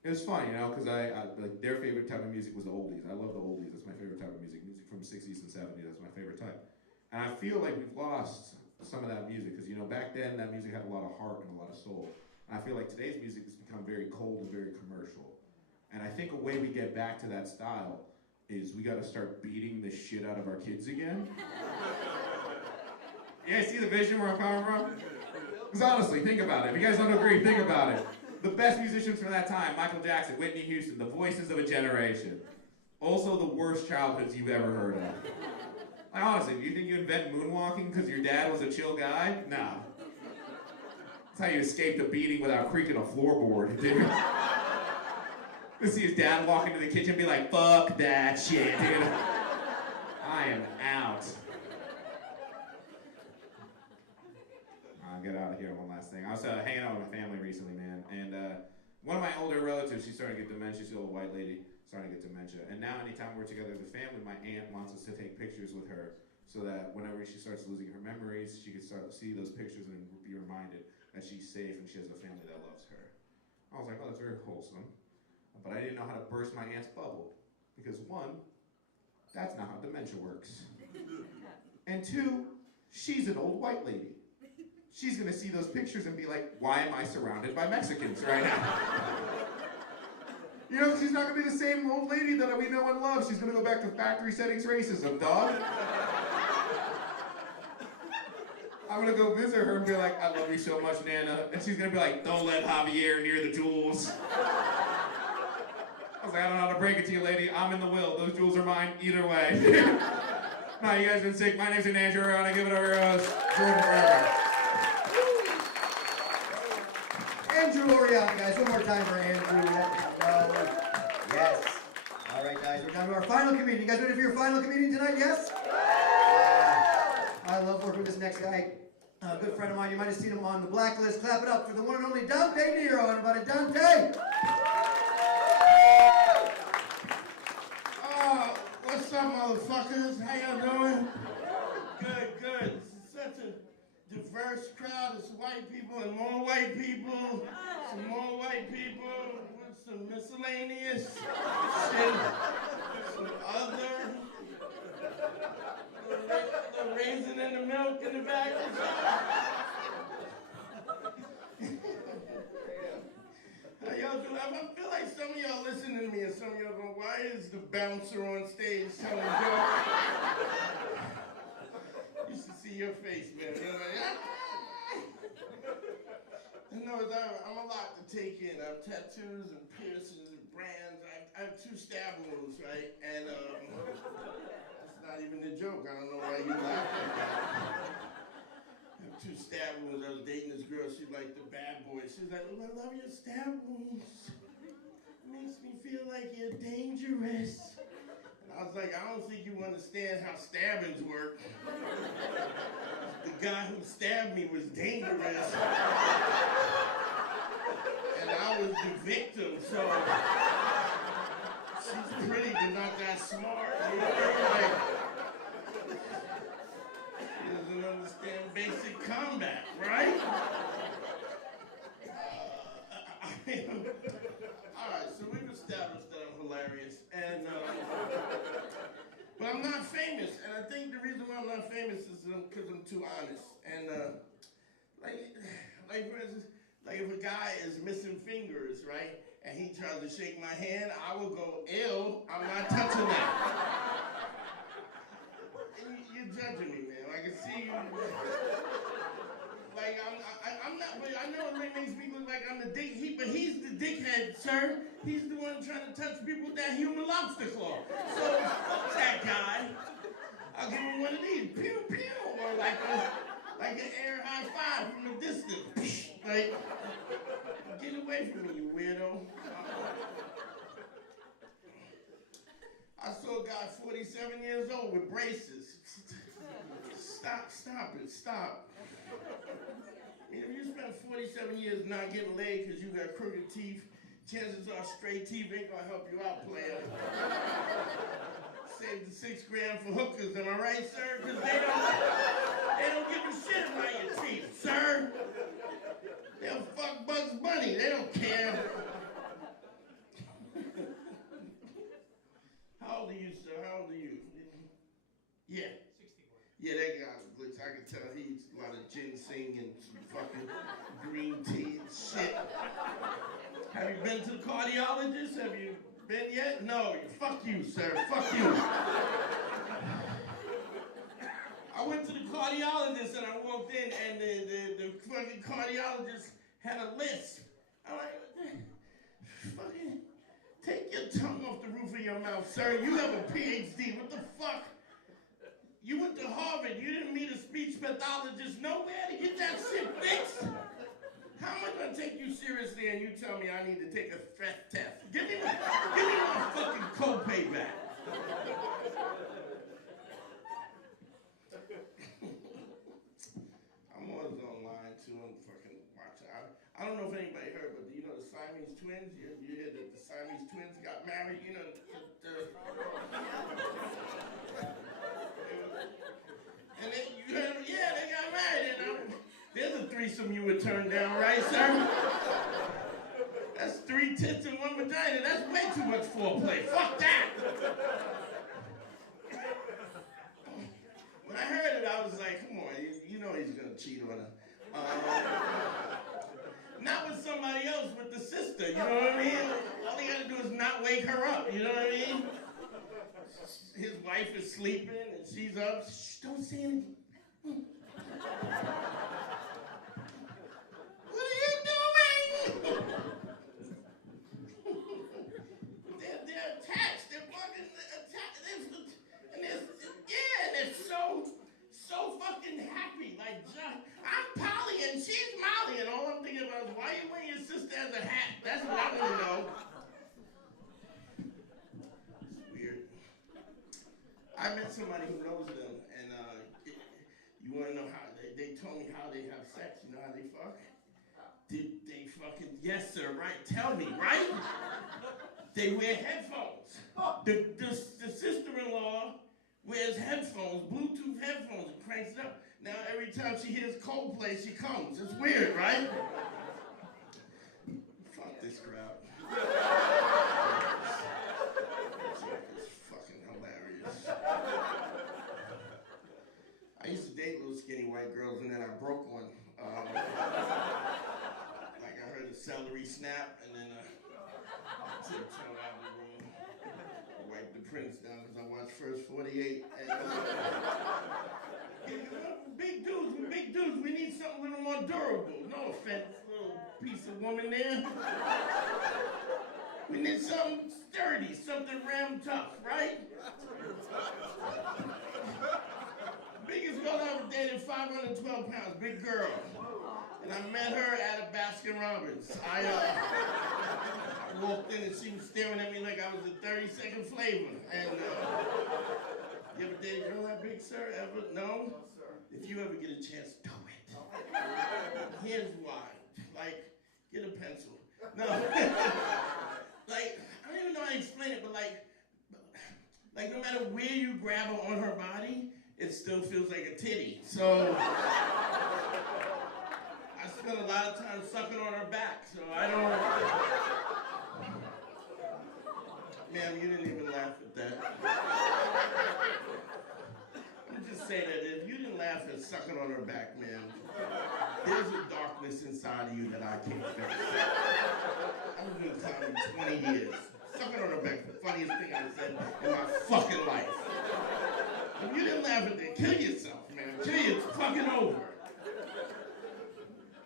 it was fun, you know, because like their favorite type of music was the oldies. I love the oldies. That's my favorite type of music. Music from the 60s and 70s, that's my favorite type. And I feel like we've lost some of that music because, you know, back then that music had a lot of heart and a lot of soul. And I feel like today's music has become very cold and very commercial. And I think a way we get back to that style is we got to start beating the shit out of our kids again. Yeah, see the vision where I'm coming from? Because honestly, think about it. If you guys don't agree, think about it. The best musicians from that time, Michael Jackson, Whitney Houston, the voices of a generation. Also the worst childhoods you've ever heard of. Like honestly, do you think you invent moonwalking because your dad was a chill guy? Nah. That's how you escaped a beating without creaking a floorboard, dude. To see his dad walk into the kitchen and be like, fuck that shit, dude. I am out. I'll get out of here. One last thing. I was hanging out with my family recently, man, and one of my older relatives, she's starting to get dementia. She's an old white lady, starting to get dementia. And now, anytime we're together as a family, my aunt wants us to take pictures with her, so that whenever she starts losing her memories, she can start to see those pictures and be reminded that she's safe and she has a family that loves her. I was like, oh, that's very wholesome. But I didn't know how to burst my aunt's bubble. Because one, that's not how dementia works. And two, she's an old white lady. She's gonna see those pictures and be like, why am I surrounded by Mexicans right now? You know, she's not gonna be the same old lady that we know and love. She's gonna go back to factory settings racism, dog. I'm gonna go visit her and be like, I love you so much, Nana. And she's gonna be like, don't let Javier near the jewels. I was like, I don't know how to break it to you, lady. I'm in the will. Those jewels are mine either way. No, you guys been sick. My name's Andrew, and I give it over Jordan forever. Andrew L'Oreal, guys. One more time for Andrew. Yes. All right, guys. We're down to our final comedian. You guys ready for your final comedian tonight? Yes? I love working with this next guy. A good friend of mine. You might have seen him on The Blacklist. Clap it up for the one and only Dante Nero. Everybody, Dante. What's up, motherfuckers? How y'all doing? Good, good. This is such a diverse crowd. It's white people and more white people. Some more white people with some miscellaneous shit. Some other. The raisin and the milk in the back. How y'all doing? I feel like some of y'all listening to me and some of y'all going, why is the bouncer on stage telling jokes? You should see your face, man. You're like, No, I'm a lot to take in. I have tattoos and piercings and brands. I have 2 stab wounds, right? And it's not even a joke. I don't know why you laugh at that. I have 2 stab wounds. I was dating this girl. She liked the bad boy. She was like, oh, I love your stab wounds. It makes me feel like you're dangerous. And I was like, I don't think you understand how stabbings work. The guy who stabbed me was dangerous. And I was the victim, so she's pretty but not that smart. You know what I mean? Like, she doesn't understand basic combat, right? Alright, so we've established that I'm hilarious, and but I'm not famous, and I think the reason why I'm not famous is because I'm too honest. And like for instance, like if a guy is missing fingers, right, and he tries to shake my hand, I will go, ew, I'm not touching that. And you're judging me, man. I can see you. Like I'm not, but I know it makes me look like I'm the dick. But he's the dickhead, sir. He's the one trying to touch people with that human lobster claw. So fuck that guy. I'll give him one of these, pew pew, or like an air high five from a distance. Like, get away from me, you weirdo. I saw a guy 47 years old with braces. Stop it, stop. I mean, if you spend 47 years not getting laid because you got crooked teeth, chances are straight teeth ain't gonna help you out, player. Save the $6 grand for hookers, am I right, sir? Because they don't give a shit about your teeth, sir. They'll fuck Bugs Bunny, they don't care. How old are you, sir? How old are you? Yeah. 61. Yeah, that guy looks, I can tell he eats a lot of ginseng and some fucking green tea and shit. Have you been to the cardiologist? Have you been yet? No, fuck you, sir, fuck you. I went to the cardiologist and I walked in and the fucking cardiologist had a lisp. I'm like, fucking, take your tongue off the roof of your mouth, sir. You have a PhD, what the fuck? You went to Harvard, you didn't meet a speech pathologist nowhere to get that shit fixed? How am I gonna take you seriously and you tell me I need to take a stress test? Give me my fucking copay back. know if anybody heard, but you know the Siamese twins? You hear that the Siamese twins got married? You know, and then you heard, yeah, they got married. And there's a threesome you would turn down, right, sir? That's 3 tits and 1 vagina. That's way too much foreplay. Fuck that. When I heard it, I was like, come on, you know he's gonna cheat on her. Not with somebody else, with the sister, you know what I mean? All he gotta do is not wake her up, you know what I mean? His wife is sleeping and she's up. Shh, don't say anything. What are you doing? They're attached. They're fucking attached. And they're so fucking happy. Like, I'm Polly and she's Molly, and all I'm thinking about is why you wearing your sister as a hat? That's what I want to know. It's weird. I met somebody who knows them, and you want to know how they told me how they have sex. You know how they fuck? Did they fucking, yes sir, right? Tell me, right? They wear headphones. The sister-in-law wears headphones, Bluetooth headphones, and cranks it up. Now every time she hears Coldplay, she comes. It's weird, right? Fuck this crowd. It's fucking hilarious. I used to date little skinny white girls, and then I broke one. Like I heard a celery snap, and then tiptoed out of the room. Wipe the prints down because I watched First 48. And, big dudes, we need something a little more durable. No offense, little piece of woman there. We need something sturdy, something ram tough, right? Biggest girl I ever dated, 512 pounds, big girl. And I met her at a Baskin Robbins. I walked in and she was staring at me like I was a 30-second flavor. And you ever dated a girl that big, sir? Ever? No? No, sir. If you ever get a chance, do it. Here's why. Like, get a pencil. No. Like, I don't even know how to explain it, but like no matter where you grab her on her body, it still feels like a titty. So I spent a lot of time sucking on her back, so I don't. Ma'am, you didn't even laugh at that. I'm just saying that if you didn't laugh at sucking on her back, ma'am, there's a darkness inside of you that I can't fix. I've been doing comedy 20 years. Sucking on her back is the funniest thing I've said in my fucking life. If you didn't laugh at that, kill yourself, man. Kill you, it's fucking over.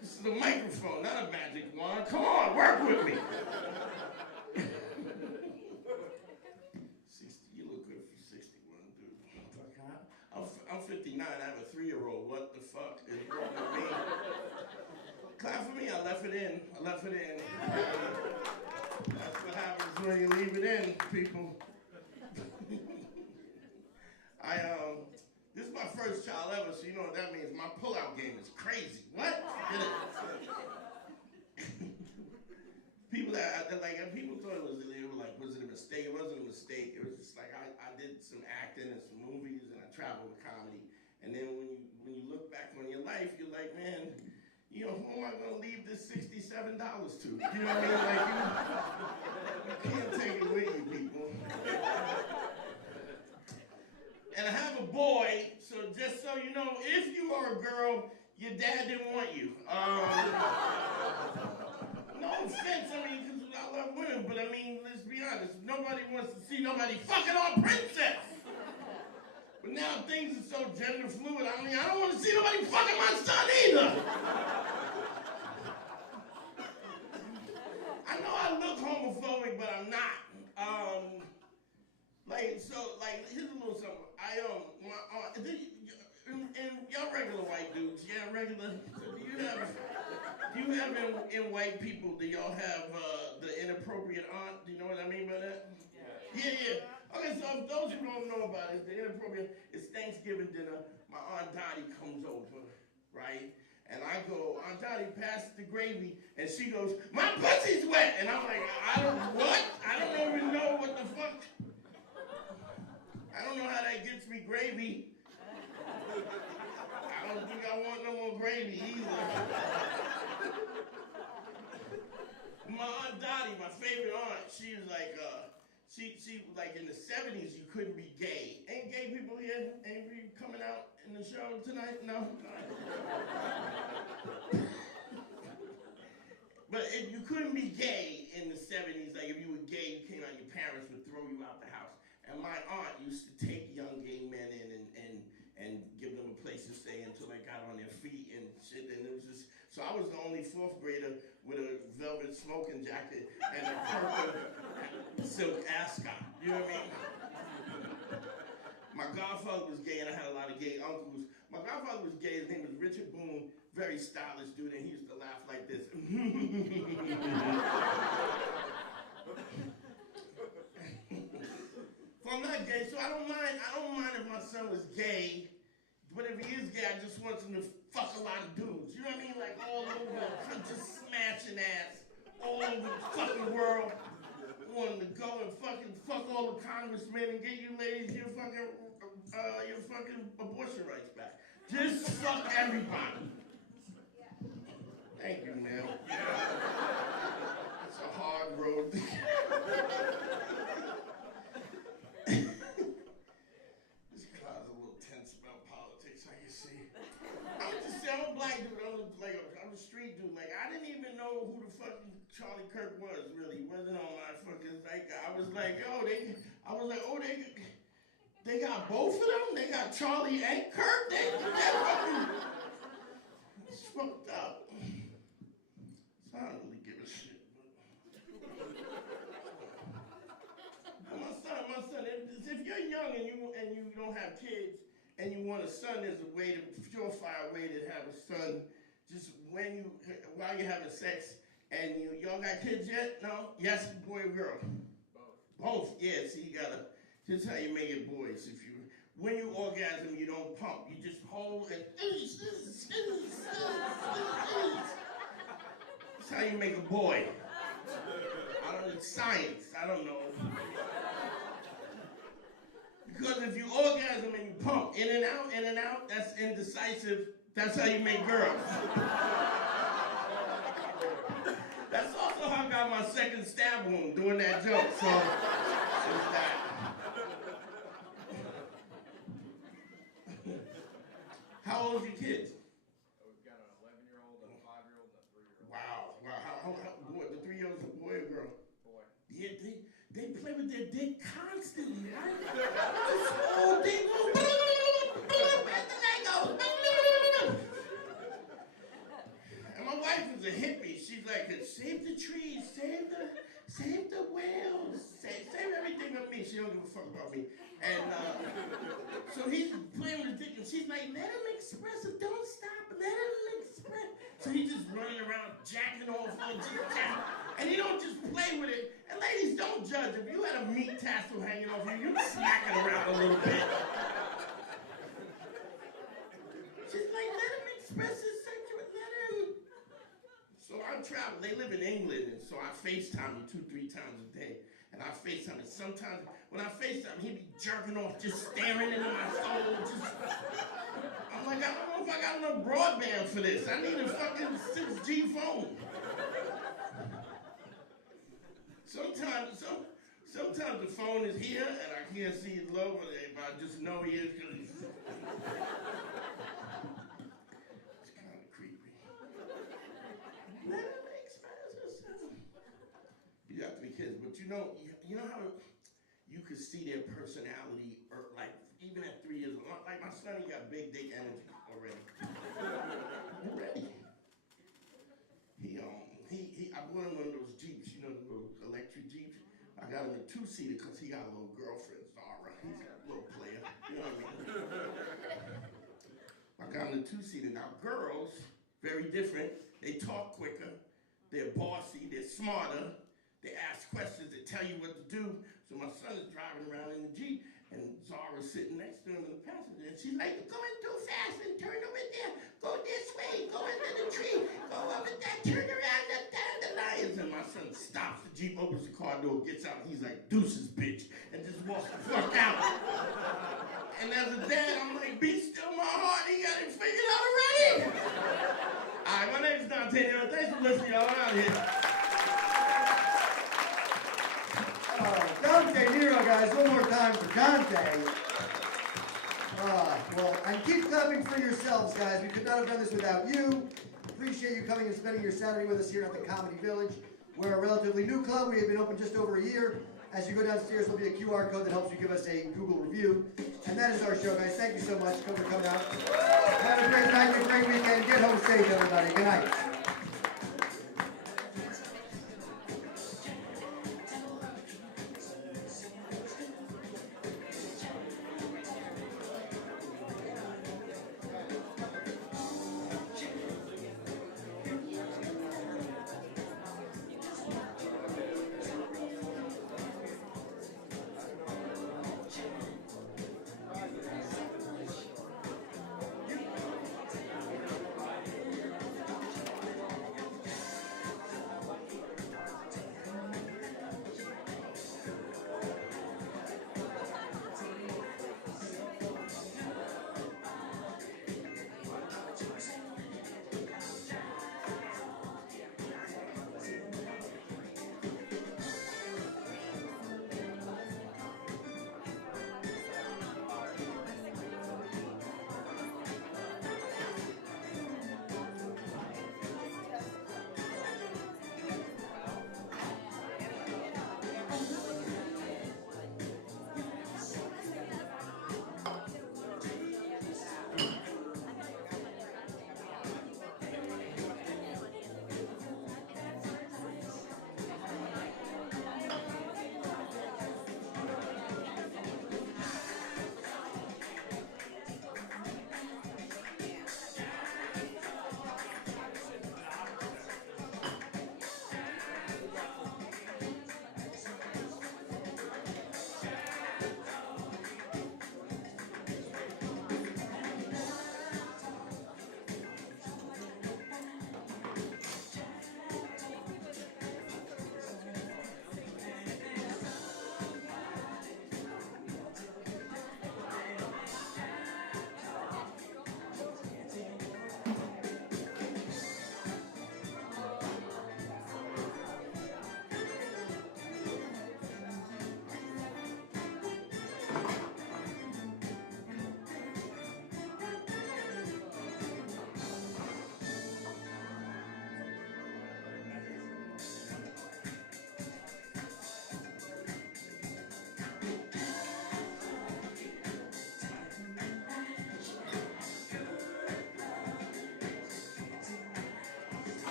This is a microphone, not a magic wand. Come on, work with me. 60, you look good for 61, dude. I'm 59, I have a 3-year-old. What the fuck is wrong with me? Clap for me, I left it in. That's what happens when you leave it in, people. This is my first child ever, so you know what that means. My pullout game is crazy. What? People people thought it was like, was it a mistake? It wasn't a mistake. It was just like I did some acting and some movies, and I traveled with comedy. And then when you look back on your life, you're like, man, you know, who am I gonna leave this $67 to? You know what I mean? Like you can't take it with you, people. And I have a boy, so just so you know, if you are a girl, your dad didn't want you. No offense, I mean, because I love women, but I mean, let's be honest, nobody wants to see nobody fucking on Princess. But now things are so gender fluid, I mean, I don't want to see nobody fucking my son either. I know I look homophobic, but I'm not. Here's a little something. And y'all regular white dudes, yeah, regular. So do you have in white people, do y'all have the inappropriate aunt? Do you know what I mean by that? Yeah. Okay, so if those who don't know about it, the inappropriate, it's Thanksgiving dinner. My Aunt Dottie comes over, right? And I go, Aunt Dottie, pass the gravy. And she goes, my pussy's wet. And I'm like, I don't even know what the fuck. I don't know how that gets me gravy. I don't think I want no more gravy either. My Aunt Dottie, my favorite aunt, she was like, she like in the 70s you couldn't be gay. Ain't gay people here? Ain't we coming out in the show tonight? No? But if you couldn't be gay in the 70s, like if you were gay, you came out, your parents would throw you out the house. And my aunt used to take young gay men in and give them a place to stay until they got on their feet and shit. And it was just, so I was the only fourth grader with a velvet smoking jacket and a purple silk ascot. You know what I mean? My godfather was gay and I had a lot of gay uncles. My godfather was gay, his name was Richard Boone, very stylish dude, and he used to laugh like this. I'm not gay, so I don't mind if my son was gay, but if he is gay, I just want him to fuck a lot of dudes. You know what I mean? Like all over, just smashing ass all over the fucking world. I want him to go and fucking fuck all the congressmen and get you ladies your fucking abortion rights back. Just fuck everybody. Thank you, man. It's a hard road. This crowd's a little tense about politics, I can see. I'm a black dude. I'm a street dude. Like, I didn't even know who the fucking Charlie Kirk was, really. He wasn't on my fucking, like, I was like, they got both of them? They got Charlie and Kirk? They fucking, it's fucked up. So I don't really give a shit. But my son, if you're young and you don't have kids and you want a son, there's a way to, surefire way to have a son. Just while you're having sex, and y'all got kids yet? No? Yes, boy or girl? Both, yeah, so you gotta, this is how you make it boys. When you orgasm, you don't pump, you just hold and that's how you make a boy. It's science, I don't know. Because if you orgasm and you pump in and out, that's indecisive. That's how you make girls. That's also how I got my second stab wound doing that joke, so there's that. How old are your kids? We've got an 11-year-old, a 5-year-old, and a 3-year-old. Wow. How boy, the 3-year-old's a boy or girl? Boy. Yeah, they play with their dick constantly, right? This whole thing goes, and the leg goes, and my wife is a hippie. She's like, save the trees, save the whales, save everything of me. She don't give a fuck about me. And so he's playing with his dick, and she's like, let him express it, don't stop, let him express. So he's just running around jacking off, and he don't just play with it. And ladies, don't judge. If you had a meat tassel hanging off you, you smack it around a little bit. She's like, let him express his sexuality, let him. So I travel, they live in England, and so I FaceTime him 2-3 times a day. And I FaceTime him. Sometimes when I FaceTime him, he be jerking off, just staring into my soul. I'm like, I don't know if I got enough broadband for this. I need a fucking 6G phone. Sometimes the phone is here and I can't see his logo, but I just know he is because he's... It's kind of creepy. Let him express himself. You got 3 kids, but you know how you could see their personality, or like even at 3 years old. Like my son, he got big dick energy already. I bought him one of those Jeeps, you know, the little electric Jeeps. I got him a 2-seater because he got a little girlfriend, Zara. He's a little player, you know what I mean? I got him a 2-seater. Now girls, very different. They talk quicker. They're bossy. They're smarter. They ask questions. They tell you what to do. So my son is driving around in the Jeep, and Zara's sitting next to him in the passenger, and she's like, "You're going too fast, and turn over there. Go this way. Go in the with that, turn around, let down the lions. And my son stops the Jeep, opens the car door, gets out, and he's like, deuces, bitch, and just walks the fuck out. And as a dad, I'm like, be still my heart, he got it figured out already. All right, my name's Dante Nero. Thanks for listening, y'all. I'm out here. Dante Nero, guys, one more time for Dante. Well, and keep clapping for yourselves, guys. We could not have done this without you. Appreciate you coming and spending your Saturday with us here at the Comedy Village. We're a relatively new club. We have been open just over a year. As you go downstairs, there'll be a QR code that helps you give us a Google review. And that is our show, guys. Thank you so much for coming out. Have a great night, a great weekend. Get home safe, everybody. Good night.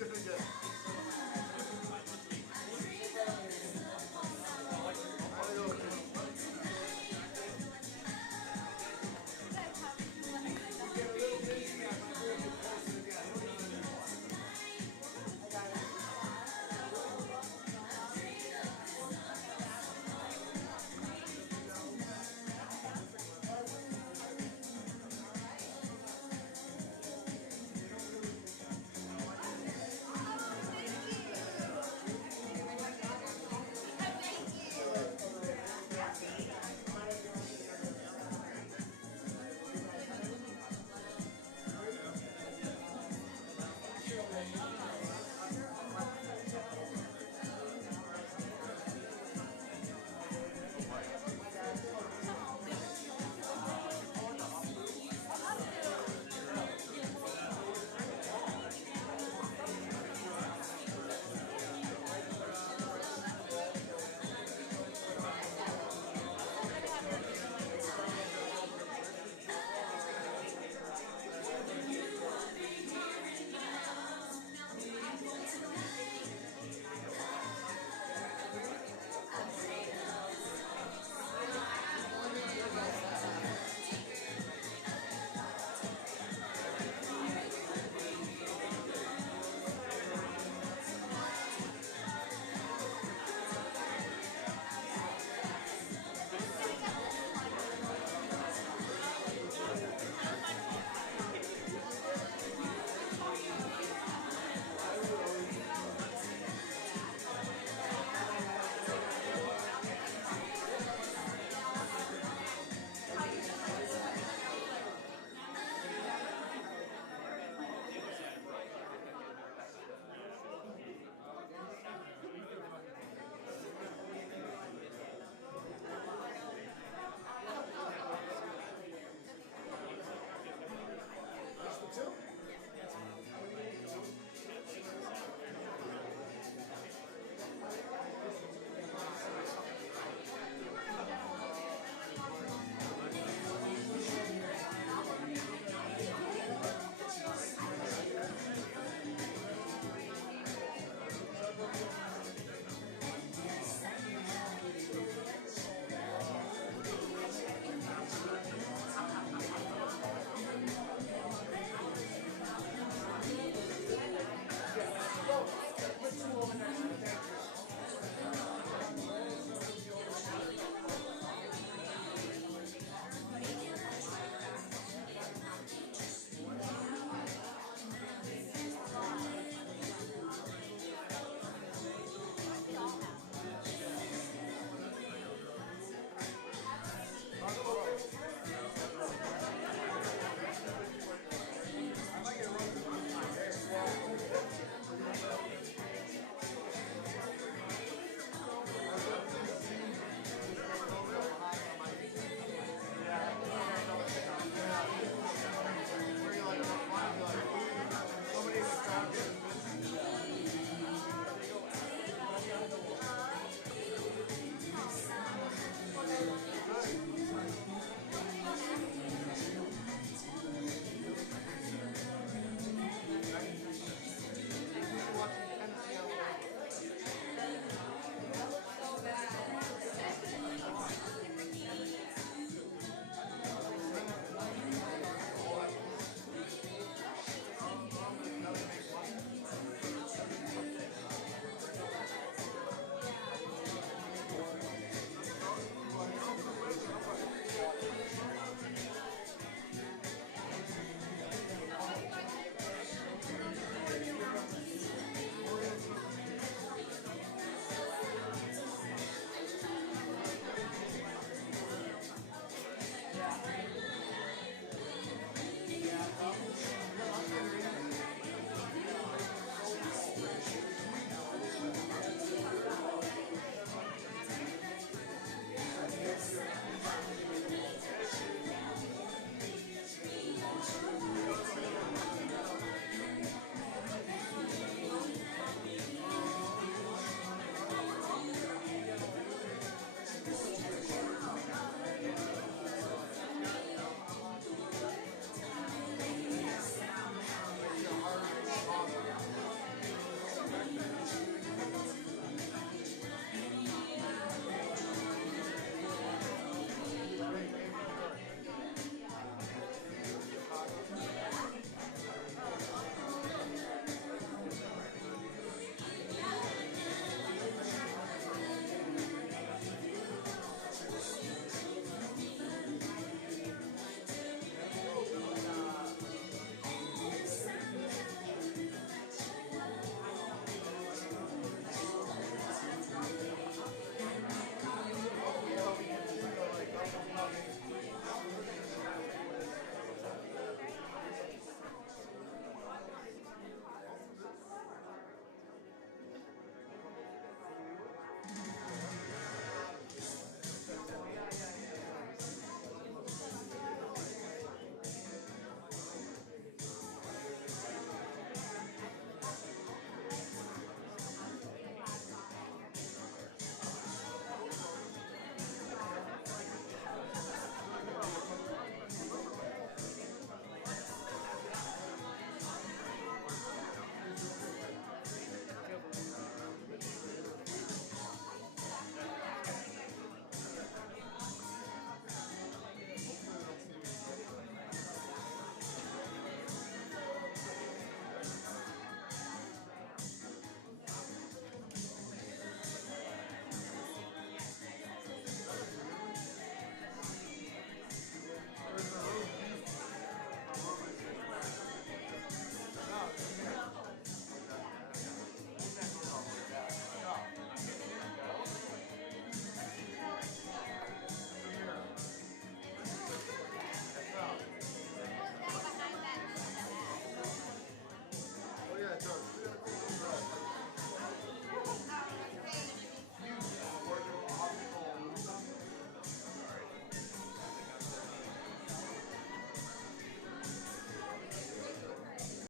gonna get.